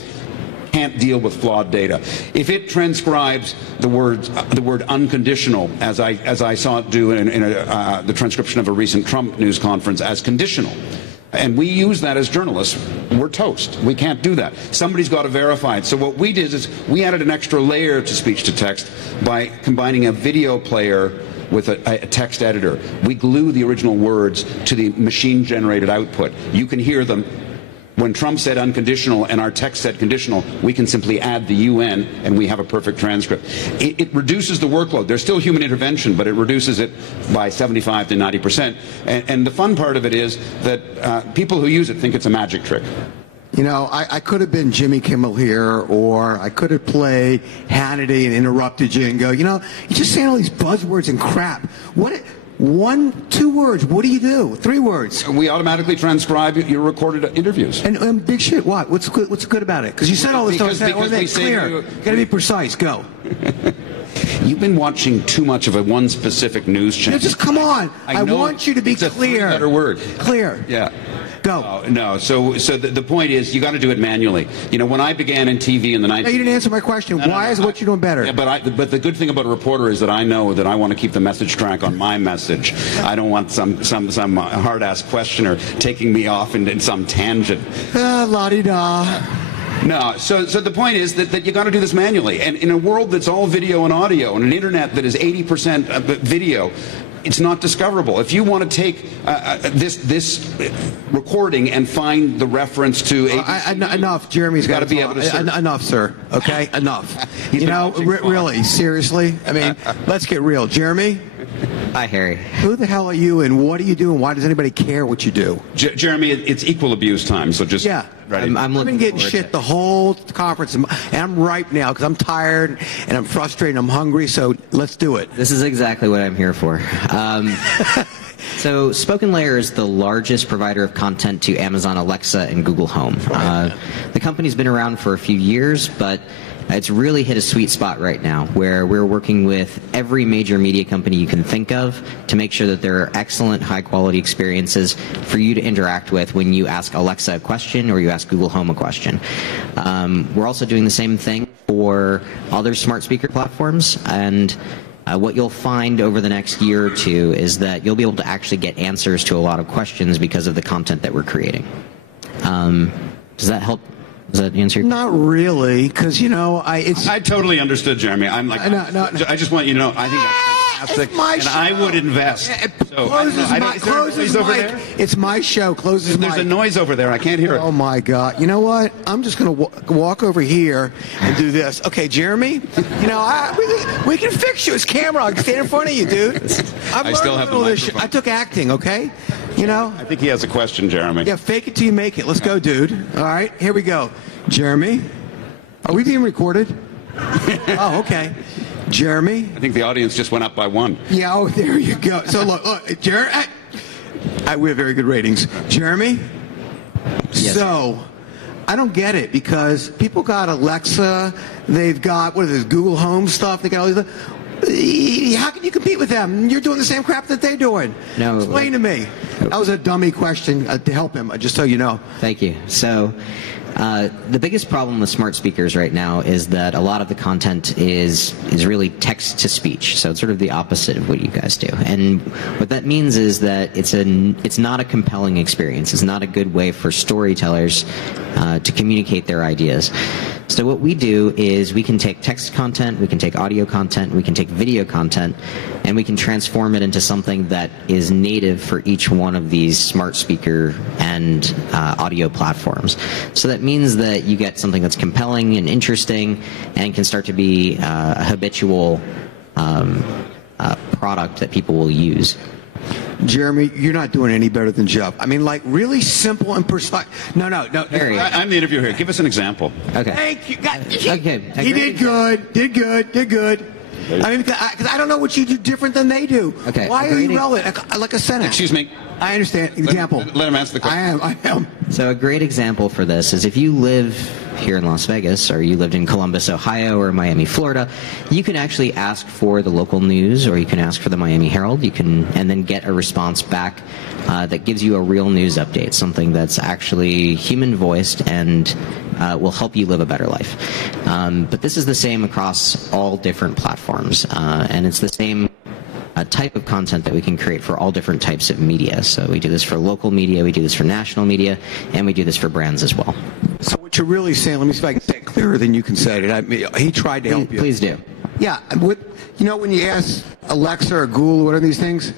can't deal with flawed data. If it transcribes the word unconditional, as I saw it do in the transcription of a recent Trump news conference, as conditional, and we use that as journalists, we're toast. We can't do that. Somebody's got to verify it. So what we did is we added an extra layer to speech to text by combining a video player with a text editor. We glue the original words to the machine-generated output. You can hear them. When Trump said unconditional and our text said conditional, we can simply add the UN and we have a perfect transcript. It reduces the workload. There's still human intervention, but it reduces it by 75 to 90%. And the fun part of it is that people who use it think it's a magic trick. You know, I could have been Jimmy Kimmel here, or I could have played Hannity and interrupted you and go, you know, you're just saying all these buzzwords and crap. What? 1, 2 words. What do you do? 3 words. We automatically transcribe your recorded interviews. And big shit. What? What's good about it? Because you said all this stuff. Because we say clear. Got to be precise. Go. You've been watching too much of one specific news channel. No, just come on. I want you to be it's clear. It's a 3-letter word. Clear. Yeah. Go. No. So the point is, you got to do it manually. You know, when I began in TV in the 90s. No, you didn't answer my question. Why is what you're doing better? Yeah, but the good thing about a reporter is that I know that I want to keep the message track on my message. I don't want some hard-ass questioner taking me off in some tangent. La-di-da. No, so the point is that you got to do this manually. And in a world that's all video and audio, and an internet that is 80% video, it's not discoverable. If you want to take this recording and find the reference to enough, Jeremy's got to be able to search. Enough, sir. Okay, enough. You know, really, seriously. I mean, let's get real. Jeremy. Hi, Harry. Who the hell are you, and what do you do, and why does anybody care what you do? Jeremy, it's equal abuse time, so just ready. I've been getting shit the whole conference, and I'm ripe now because I'm tired and I'm frustrated and I'm hungry, so let's do it. This is exactly what I'm here for. So SpokenLayer is the largest provider of content to Amazon Alexa and Google Home. The company's been around for a few years, but it's really hit a sweet spot right now where we're working with every major media company you can think of to make sure that there are excellent, high-quality experiences for you to interact with when you ask Alexa a question or you ask Google Home a question. We're also doing the same thing for other smart speaker platforms, and what you'll find over the next year or two is that you'll be able to actually get answers to a lot of questions because of the content that we're creating. Does that help? Does that answer your question? Not really, because, you know, I totally understood, Jeremy. I'm like, No. I just want you to know, I think that's fantastic, It's my and show. I would invest. So, Close his I don't- mic. is there a Close his noise over mic. there? It's my show. Close his mic. There's a noise over there. I can't hear it. Oh my God! You know what? I'm just going to walk over here and do this. Okay, Jeremy. You know, we can fix you. It's camera. I can stand in front of you, dude. I still have the microphone. I took acting. Okay. You know. I think he has a question, Jeremy. Yeah, fake it till you make it. Let's go, dude. All right, here we go. Jeremy, are we being recorded? Oh, okay. Jeremy. I think the audience just went up by 1. Yeah, oh, there you go. So look, Jeremy, we have very good ratings. Jeremy. Yes. So, I don't get it because people got Alexa, they've got Google Home stuff. They got all these. How can you compete with them? You're doing the same crap that they're doing. No. Explain to me. That was a dummy question to help him, just so you know. Thank you. So, the biggest problem with smart speakers right now is that a lot of the content is really text to speech. So it's sort of the opposite of what you guys do. And what that means is that it's not a compelling experience. It's not a good way for storytellers to communicate their ideas. So what we do is we can take text content, we can take audio content, we can take video content, and we can transform it into something that is native for each one of these smart speaker and audio platforms. So that means that you get something that's compelling and interesting and can start to be a habitual product that people will use. Jeremy, you're not doing any better than Jeff. I mean, like, really simple and precise. No. Harry. I'm the interviewer here. Give us an example. Okay. Thank you. Okay. He did good. Did good. I mean, because I don't know what you do different than they do. Okay. Why are you relevant? Like a sentence. Excuse me. I understand. Example. Let him answer the question. I am. So a great example for this is if you live here in Las Vegas or you lived in Columbus, Ohio or Miami, Florida, you can actually ask for the local news or you can ask for the Miami Herald. You can and then get a response back that gives you a real news update, something that's actually human voiced and will help you live a better life. But this is the same across all different platforms, and it's the same type of content that we can create for all different types of media. So we do this for local media, we do this for national media, and we do this for brands as well. So what you're really saying, let me see if I can say it clearer than you can say it. I mean, he tried to help you. Please do. Yeah. When you ask Alexa or Google, what are these things?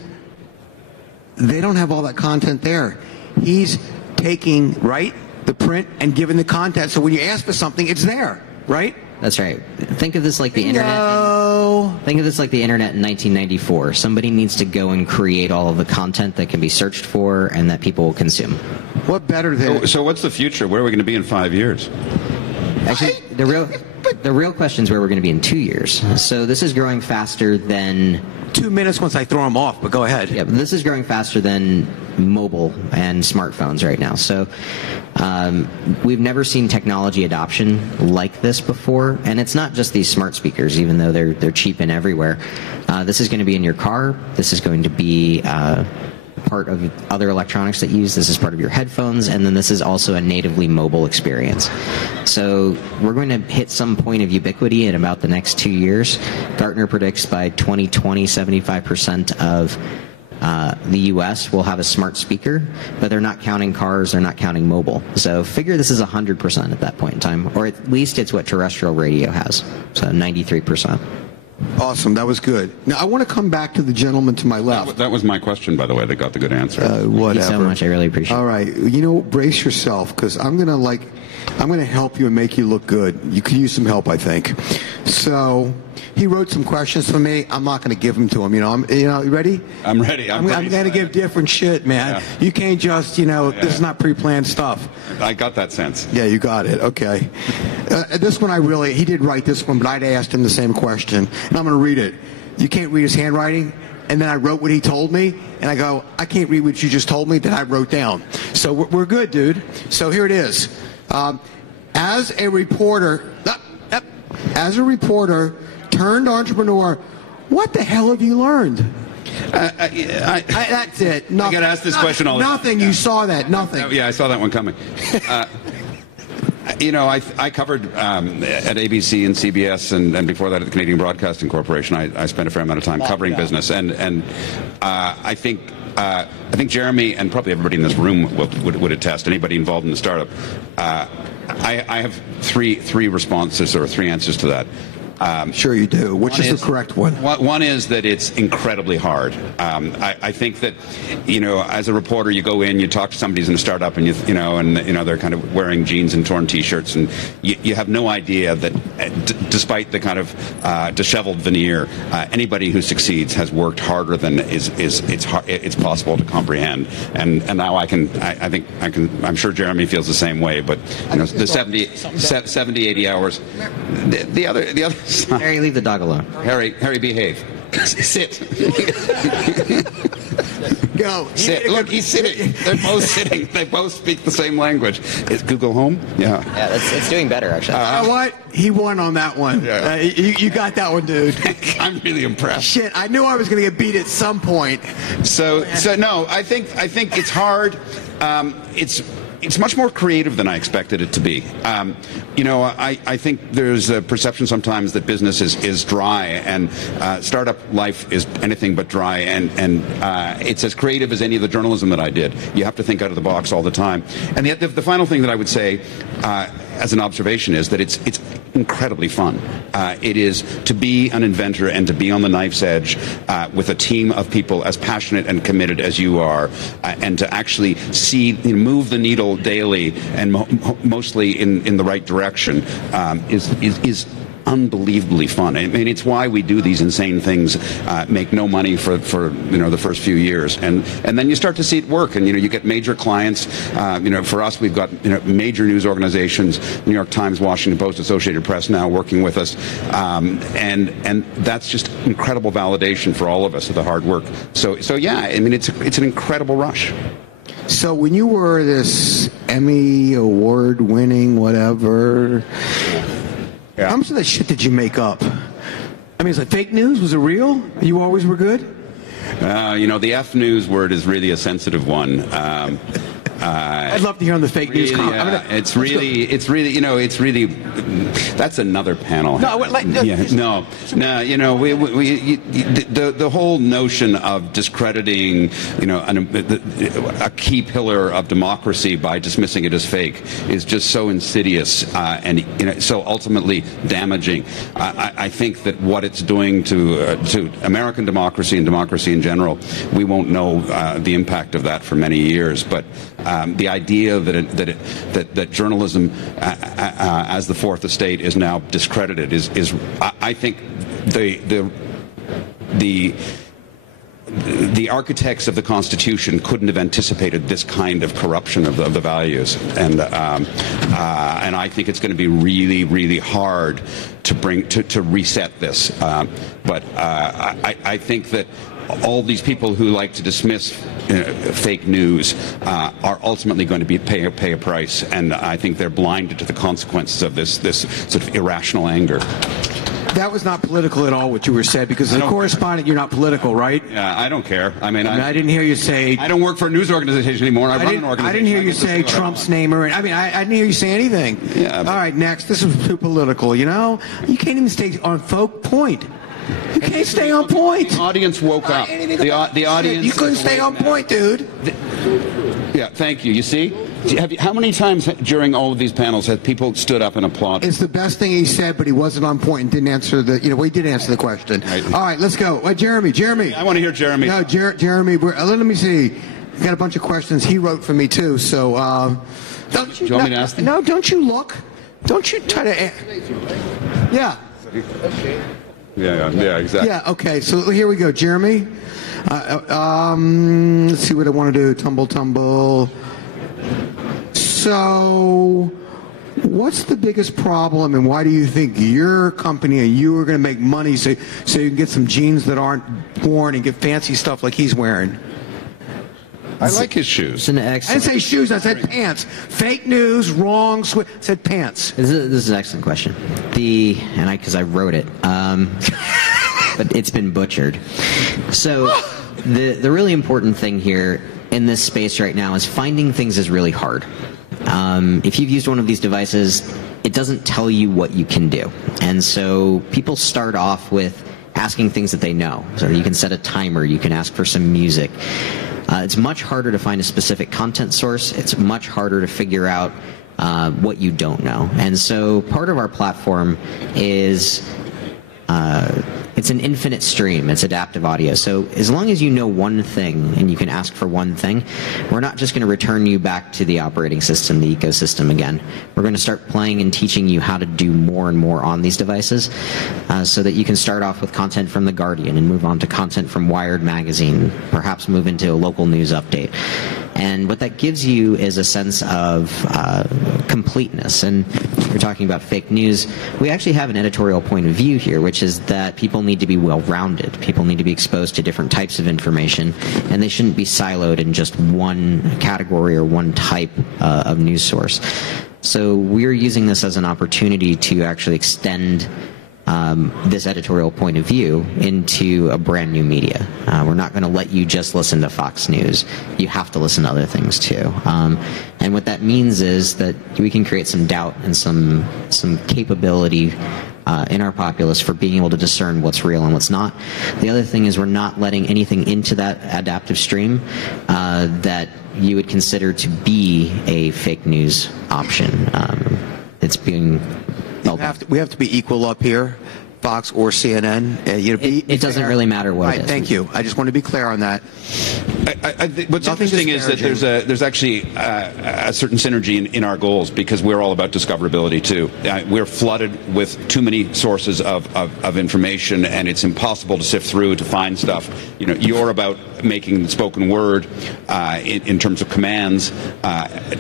They don't have all that content there. He's taking, the print and giving the content. So when you ask for something, it's there, right? That's right. Think of this like the internet. Think of this like the internet in 1994. Somebody needs to go and create all of the content that can be searched for and that people will consume. What better than? So what's the future? Where are we going to be in 5 years? Actually, the real question is where we're going to be in 2 years. So this is growing faster than 2 minutes once I throw them off. But go ahead. Yeah, this is growing faster than mobile and smartphones right now. So we've never seen technology adoption like this before, and it's not just these smart speakers, even though they're cheap and everywhere. This is going to be in your car. This is going to be part of other electronics that you use. This is part of your headphones, and then this is also a natively mobile experience. So we're going to hit some point of ubiquity in about the next 2 years. Gartner predicts by 2020, 75% of the U.S. will have a smart speaker, but they're not counting cars, they're not counting mobile. So figure this is 100% at that point in time, or at least it's what terrestrial radio has, so 93%. Awesome, that was good. Now I want to come back to the gentleman to my left. That was my question, by the way. They got the good answer. Whatever. Thank you so much. I really appreciate it. All right, brace yourself because I'm gonna help you and make you look good. You could use some help, I think. So he wrote some questions for me. I'm not going to give them to him. You ready? I'm ready. I'm going to give different shit, man. Yeah. You can't just, this is not pre-planned stuff. I got that sense. Yeah, you got it. Okay. This one he did write this one, but I'd asked him the same question, and I'm going to read it. You can't read his handwriting. And then I wrote what he told me, and I go, I can't read what you just told me that I wrote down. So we're good, dude. So here it is. As a reporter turned entrepreneur, what the hell have you learned? That's it. I get asked this question all the time. Nothing. You saw that. Nothing. Yeah, I saw that one coming. I covered at ABC and CBS, and before that at the Canadian Broadcasting Corporation. I spent a fair amount of time covering business, and I think Jeremy and probably everybody in this room would attest. Anybody involved in the startup. I have three responses or three answers to that. Sure you do. Which is the correct one? One is that it's incredibly hard. I think that, as a reporter, you go in, you talk to somebody who's in a startup, and they're kind of wearing jeans and torn T-shirts, and you have no idea that, despite the kind of disheveled veneer, anybody who succeeds has worked harder than it's possible to comprehend. And now I'm sure Jeremy feels the same way. But the 70, 80 hours. The other side. Harry, leave the dog alone. Harry, behave. Sit. Go. Sit. Look, he's sitting. They're both sitting. They both speak the same language. Is Google Home? Yeah. Yeah, it's doing better, actually. You know what? He won on that one. Yeah. You got that one, dude. I'm really impressed. Shit, I knew I was going to get beat at some point. So no, I think it's hard. It's much more creative than I expected it to be. I think there's a perception sometimes that business is dry, and startup life is anything but dry, and it's as creative as any of the journalism that I did. You have to think out of the box all the time. And the final thing that I would say, as an observation, is that it's incredibly fun. It is to be an inventor and to be on the knife's edge with a team of people as passionate and committed as you are, and to actually move the needle daily and mostly in the right direction is unbelievably fun. I mean, it's why we do these insane things, make no money for the first few years, and then you start to see it work, and you get major clients. For us, we've got major news organizations, New York Times, Washington Post, Associated Press now working with us, and that's just incredible validation for all of us of the hard work. So yeah, I mean, it's an incredible rush. So when you were this Emmy award-winning whatever, how much of that shit did you make up? I mean, is it fake news? Was it real? You always were good? The F news word is really a sensitive one. I'd love to hear on the fake news. It's really. That's another panel. No, the whole notion of discrediting, a key pillar of democracy by dismissing it as fake is just so insidious and so ultimately damaging. I think that what it's doing to American democracy and democracy in general, we won't know the impact of that for many years. But the idea that journalism as the fourth estate is now discredited is I think the architects of the Constitution couldn't have anticipated this kind of corruption of the values, and I think it's going to be really, really hard to reset this. But I think that all these people who like to dismiss fake news are ultimately going to pay a price, and I think they're blinded to the consequences of this sort of irrational anger. That was not political at all, what you were said, because as a correspondent, you're not political, right? Yeah, I don't care. I I didn't hear you say... I don't work for a news organization anymore. I run an organization. I didn't hear you say Trump's name, or... I didn't hear you say anything. Yeah, all right, next. This is too political, You can't even stay on point. You can't stay on point. The audience woke up. The audience... You couldn't stay on point, dude. Yeah, thank you. You see? How many times during all of these panels have people stood up and applauded? It's the best thing he said, but he wasn't on point and didn't answer he did answer the question. Right. All right, let's go. Jeremy. I want to hear Jeremy. No, Jeremy, let me see. I got a bunch of questions he wrote for me, too, so... do you want me to ask them? No, don't you look. Don't you try to... Yeah. Yeah, exactly. Yeah, okay, so here we go. Jeremy, let's see what I want to do. Tumble. So, what's the biggest problem, and why do you think your company and you are going to make money so you can get some jeans that aren't worn and get fancy stuff like he's wearing? I like his shoes. I didn't say shoes, I said pants. Fake news, wrong, I said pants. This is an excellent question. Because I wrote it, but it's been butchered. So the really important thing here in this space right now is finding things is really hard. If you've used one of these devices, it doesn't tell you what you can do. And so people start off with asking things that they know. So you can set a timer, you can ask for some music. It's much harder to find a specific content source. It's much harder to figure out what you don't know. And so part of our platform is it's an infinite stream. It's adaptive audio. So as long as you know one thing and you can ask for one thing, we're not just going to return you back to the operating system, the ecosystem again. We're going to start playing and teaching you how to do more and more on these devices so that you can start off with content from The Guardian and move on to content from Wired Magazine, perhaps move into a local news update. And what that gives you is a sense of completeness. And we're talking about fake news. We actually have an editorial point of view here, which is that people need to be well-rounded. People need to be exposed to different types of information, and they shouldn't be siloed in just one category or one type of news source. So we're using this as an opportunity to actually extend this editorial point of view into a brand new media. We're not going to let you just listen to Fox News. You have to listen to other things too. And what that means is that we can create some doubt and some capability in our populace for being able to discern what's real and what's not. The other thing is we're not letting anything into that adaptive stream that you would consider to be a fake news option. It's being we have to be equal up here, Fox or CNN. It doesn't really matter what it is. Thank you. I just want to be clear on that. What's interesting is that there's actually a certain synergy in our goals, because we're all about discoverability too. We're flooded with too many sources of information, and it's impossible to sift through to find stuff. You're about making the spoken word in terms of commands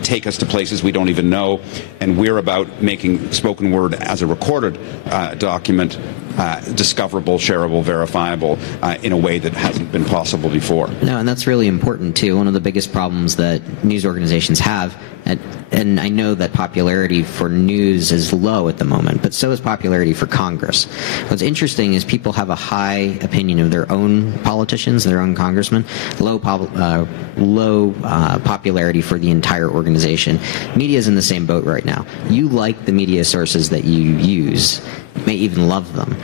take us to places we don't even know, and we're about making spoken word as a recorded document discoverable, shareable, verifiable in a way that hasn't been possible before. No, and that's really important too. One of the biggest problems that news organizations have, and I know that popularity for news is low at the moment, but so is popularity for Congress. What's interesting is people have a high opinion of their own politicians, their own congressmen, low popularity for the entire organization. Media is in the same boat right now. You like the media sources that you use, you may even love them.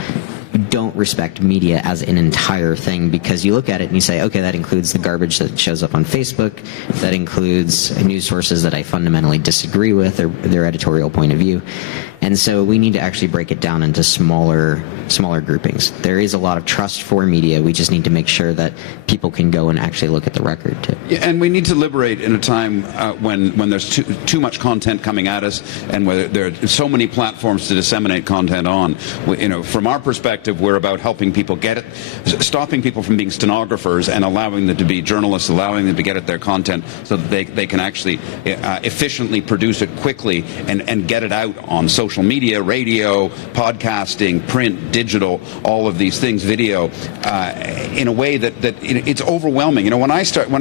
You don't respect media as an entire thing, because you look at it and you say, okay, that includes the garbage that shows up on Facebook, that includes news sources that I fundamentally disagree with, or their editorial point of view. And so we need to actually break it down into smaller groupings. There is a lot of trust for media. We just need to make sure that people can go and actually look at the record too. Yeah, and we need to liberate in a time when there's too much content coming at us, and where there are so many platforms to disseminate content on. From our perspective, we're about helping people get it, stopping people from being stenographers and allowing them to be journalists, allowing them to get at their content so that they can actually efficiently produce it quickly and get it out on social media, radio, podcasting, print, digital, all of these things, video, in a way that it's overwhelming. When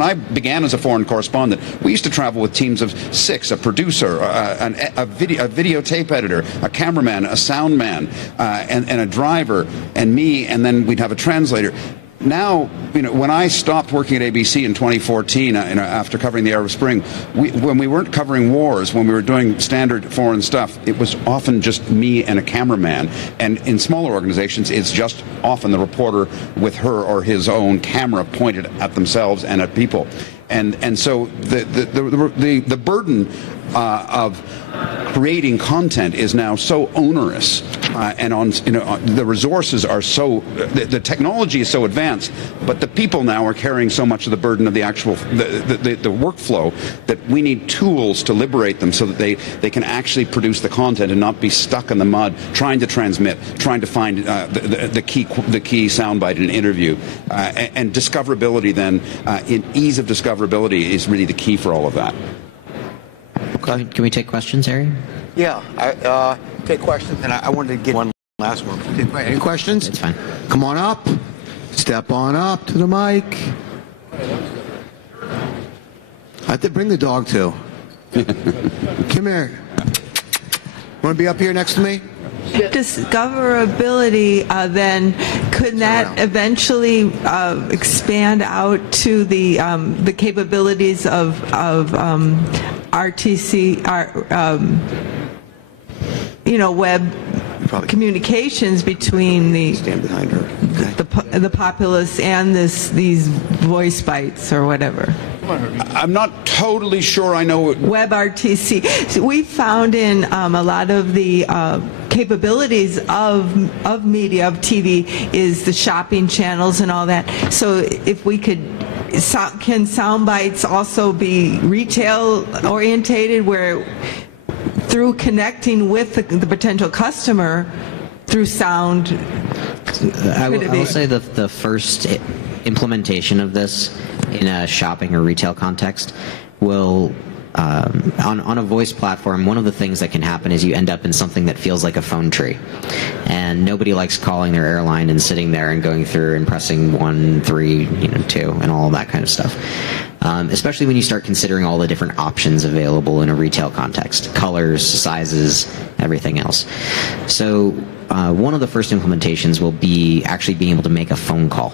I began as a foreign correspondent, we used to travel with teams of 6, a producer, a videotape editor, a cameraman, a sound man, and a driver, and me, and then we'd have a translator. Now, when I stopped working at ABC in 2014, after covering the Arab Spring, when we weren't covering wars, when we were doing standard foreign stuff, it was often just me and a cameraman. And in smaller organizations, it's just often the reporter with her or his own camera pointed at themselves and at people. And so the burden of creating content is now so onerous, and the resources are so, the technology is so advanced, but the people now are carrying so much of the burden of the actual the workflow, that we need tools to liberate them so that they can actually produce the content and not be stuck in the mud trying to transmit, trying to find the key soundbite in an interview, and discoverability then, in ease of discoverability is really the key for all of that. Okay. Can we take questions, Harry? Yeah, I take questions, and I wanted to get one last one. Any questions? It's fine. Come on up. Step on up to the mic. I have to bring the dog too. Come here. Want to be up here next to me? Discoverability, then could that eventually expand out to the capabilities of RTC, web communications between the populace and these voice bites or whatever? I'm not totally sure I know what... WebRTC. So we found in a lot of the capabilities of media, of TV, is the shopping channels and all that. So if we could, can sound bites also be retail orientated, where through connecting with the potential customer through sound? I will say the first implementation of this in a shopping or retail context will, on a voice platform, one of the things that can happen is you end up in something that feels like a phone tree. And nobody likes calling their airline and sitting there and going through and pressing 1, 3, 2, and all of that kind of stuff. Especially when you start considering all the different options available in a retail context, colors, sizes, everything else. So one of the first implementations will be actually being able to make a phone call.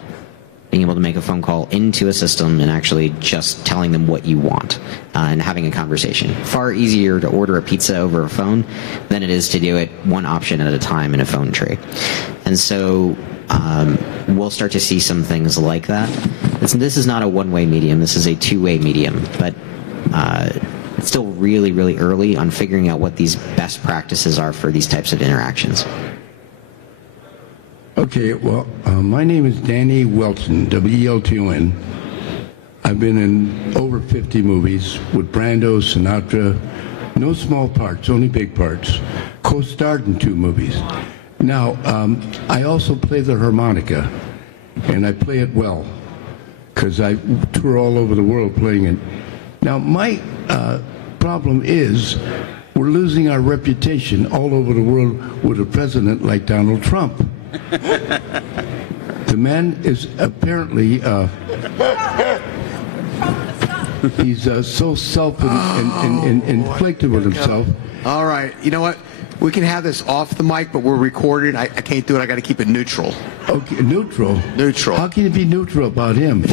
Being able to make a phone call into a system and actually just telling them what you want and having a conversation. Far easier to order a pizza over a phone than it is to do it one option at a time in a phone tree. And so we'll start to see some things like that. This is not a one-way medium. This is a two-way medium. But it's still really, really early on figuring out what these best practices are for these types of interactions. Okay, well, my name is Danny Welton, W-E-L-T-O-N. I've been in over 50 movies with Brando, Sinatra, no small parts, only big parts. Co-starred in 2 movies. Now, I also play the harmonica, and I play it well, because I tour all over the world playing it. Now, my problem is we're losing our reputation all over the world with a president like Donald Trump. The man is apparently he's so self-inflicted with himself. All right, you know what? We can have this off the mic, but we're recorded. I can't do it. I got to keep it neutral. Okay, neutral. Neutral. How can you be neutral about him?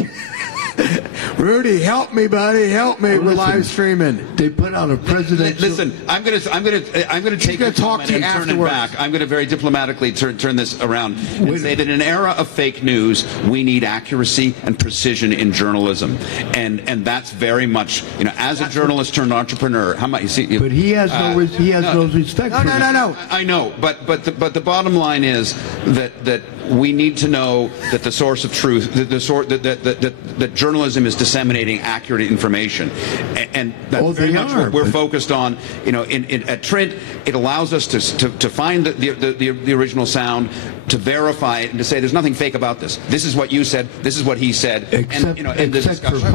Rudy, help me, buddy, help me. We're live streaming. They put out a presidential. Listen, I'm going to take a comment and turn it back. I'm going to very diplomatically turn this around and say that in an era of fake news, we need accuracy and precision in journalism, and that's very much, as a journalist turned entrepreneur. How much you see? But he has no respect. No. I know, but the bottom line is that we need to know that the source of truth, that journalism is disseminating accurate information, and that's very much what we're focused on. At Trint, it allows us to find the original sound, to verify it, and to say there's nothing fake about this. This is what you said. This is what he said. Except the discussion.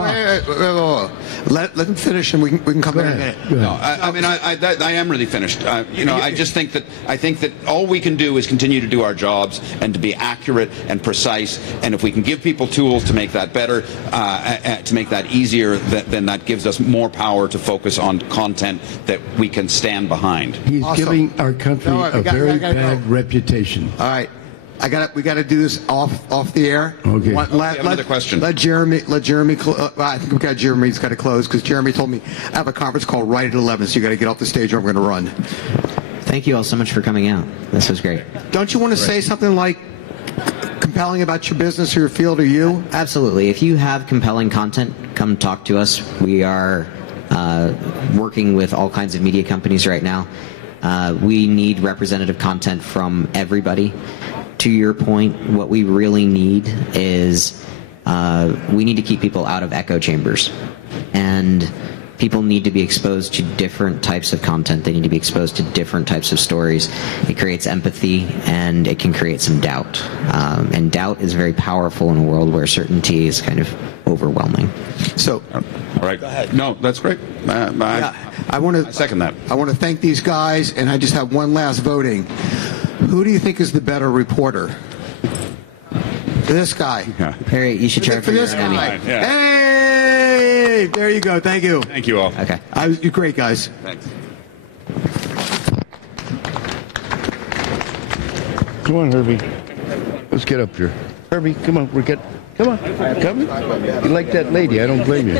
Let them finish, and we can come back in a minute. No, I am really finished. I just think that all we can do is continue to do our jobs and to be accurate and precise. And if we can give people tools to make that better, to make that easier, then that gives us more power to focus on content that we can stand behind. He's giving our country a very bad reputation. All right. We got to do this off the air. Okay. Another question. Let Jeremy. I think we got Jeremy's got to close because Jeremy told me I have a conference call right at 11, so you got to get off the stage or I'm going to run. Thank you all so much for coming out. This was great. Don't you want to say something like compelling about your business or your field or you? Absolutely. If you have compelling content, come talk to us. We are working with all kinds of media companies right now. We need representative content from everybody. To your point, what we really need is we need to keep people out of echo chambers. And people need to be exposed to different types of content. They need to be exposed to different types of stories. It creates empathy, and it can create some doubt. And doubt is very powerful in a world where certainty is kind of overwhelming. So, all right. Go ahead. No, that's great. I want to second that. I want to thank these guys, and I just have one last voting. Who do you think is the better reporter? This guy. Yeah. Harry, you should try for this guy. Yeah. Hey, there you go. Thank you. Thank you all. Okay. You're great, guys. Thanks. Come on, Herbie. Let's get up here. Herbie, come on. Come on. You like that lady. I don't blame you.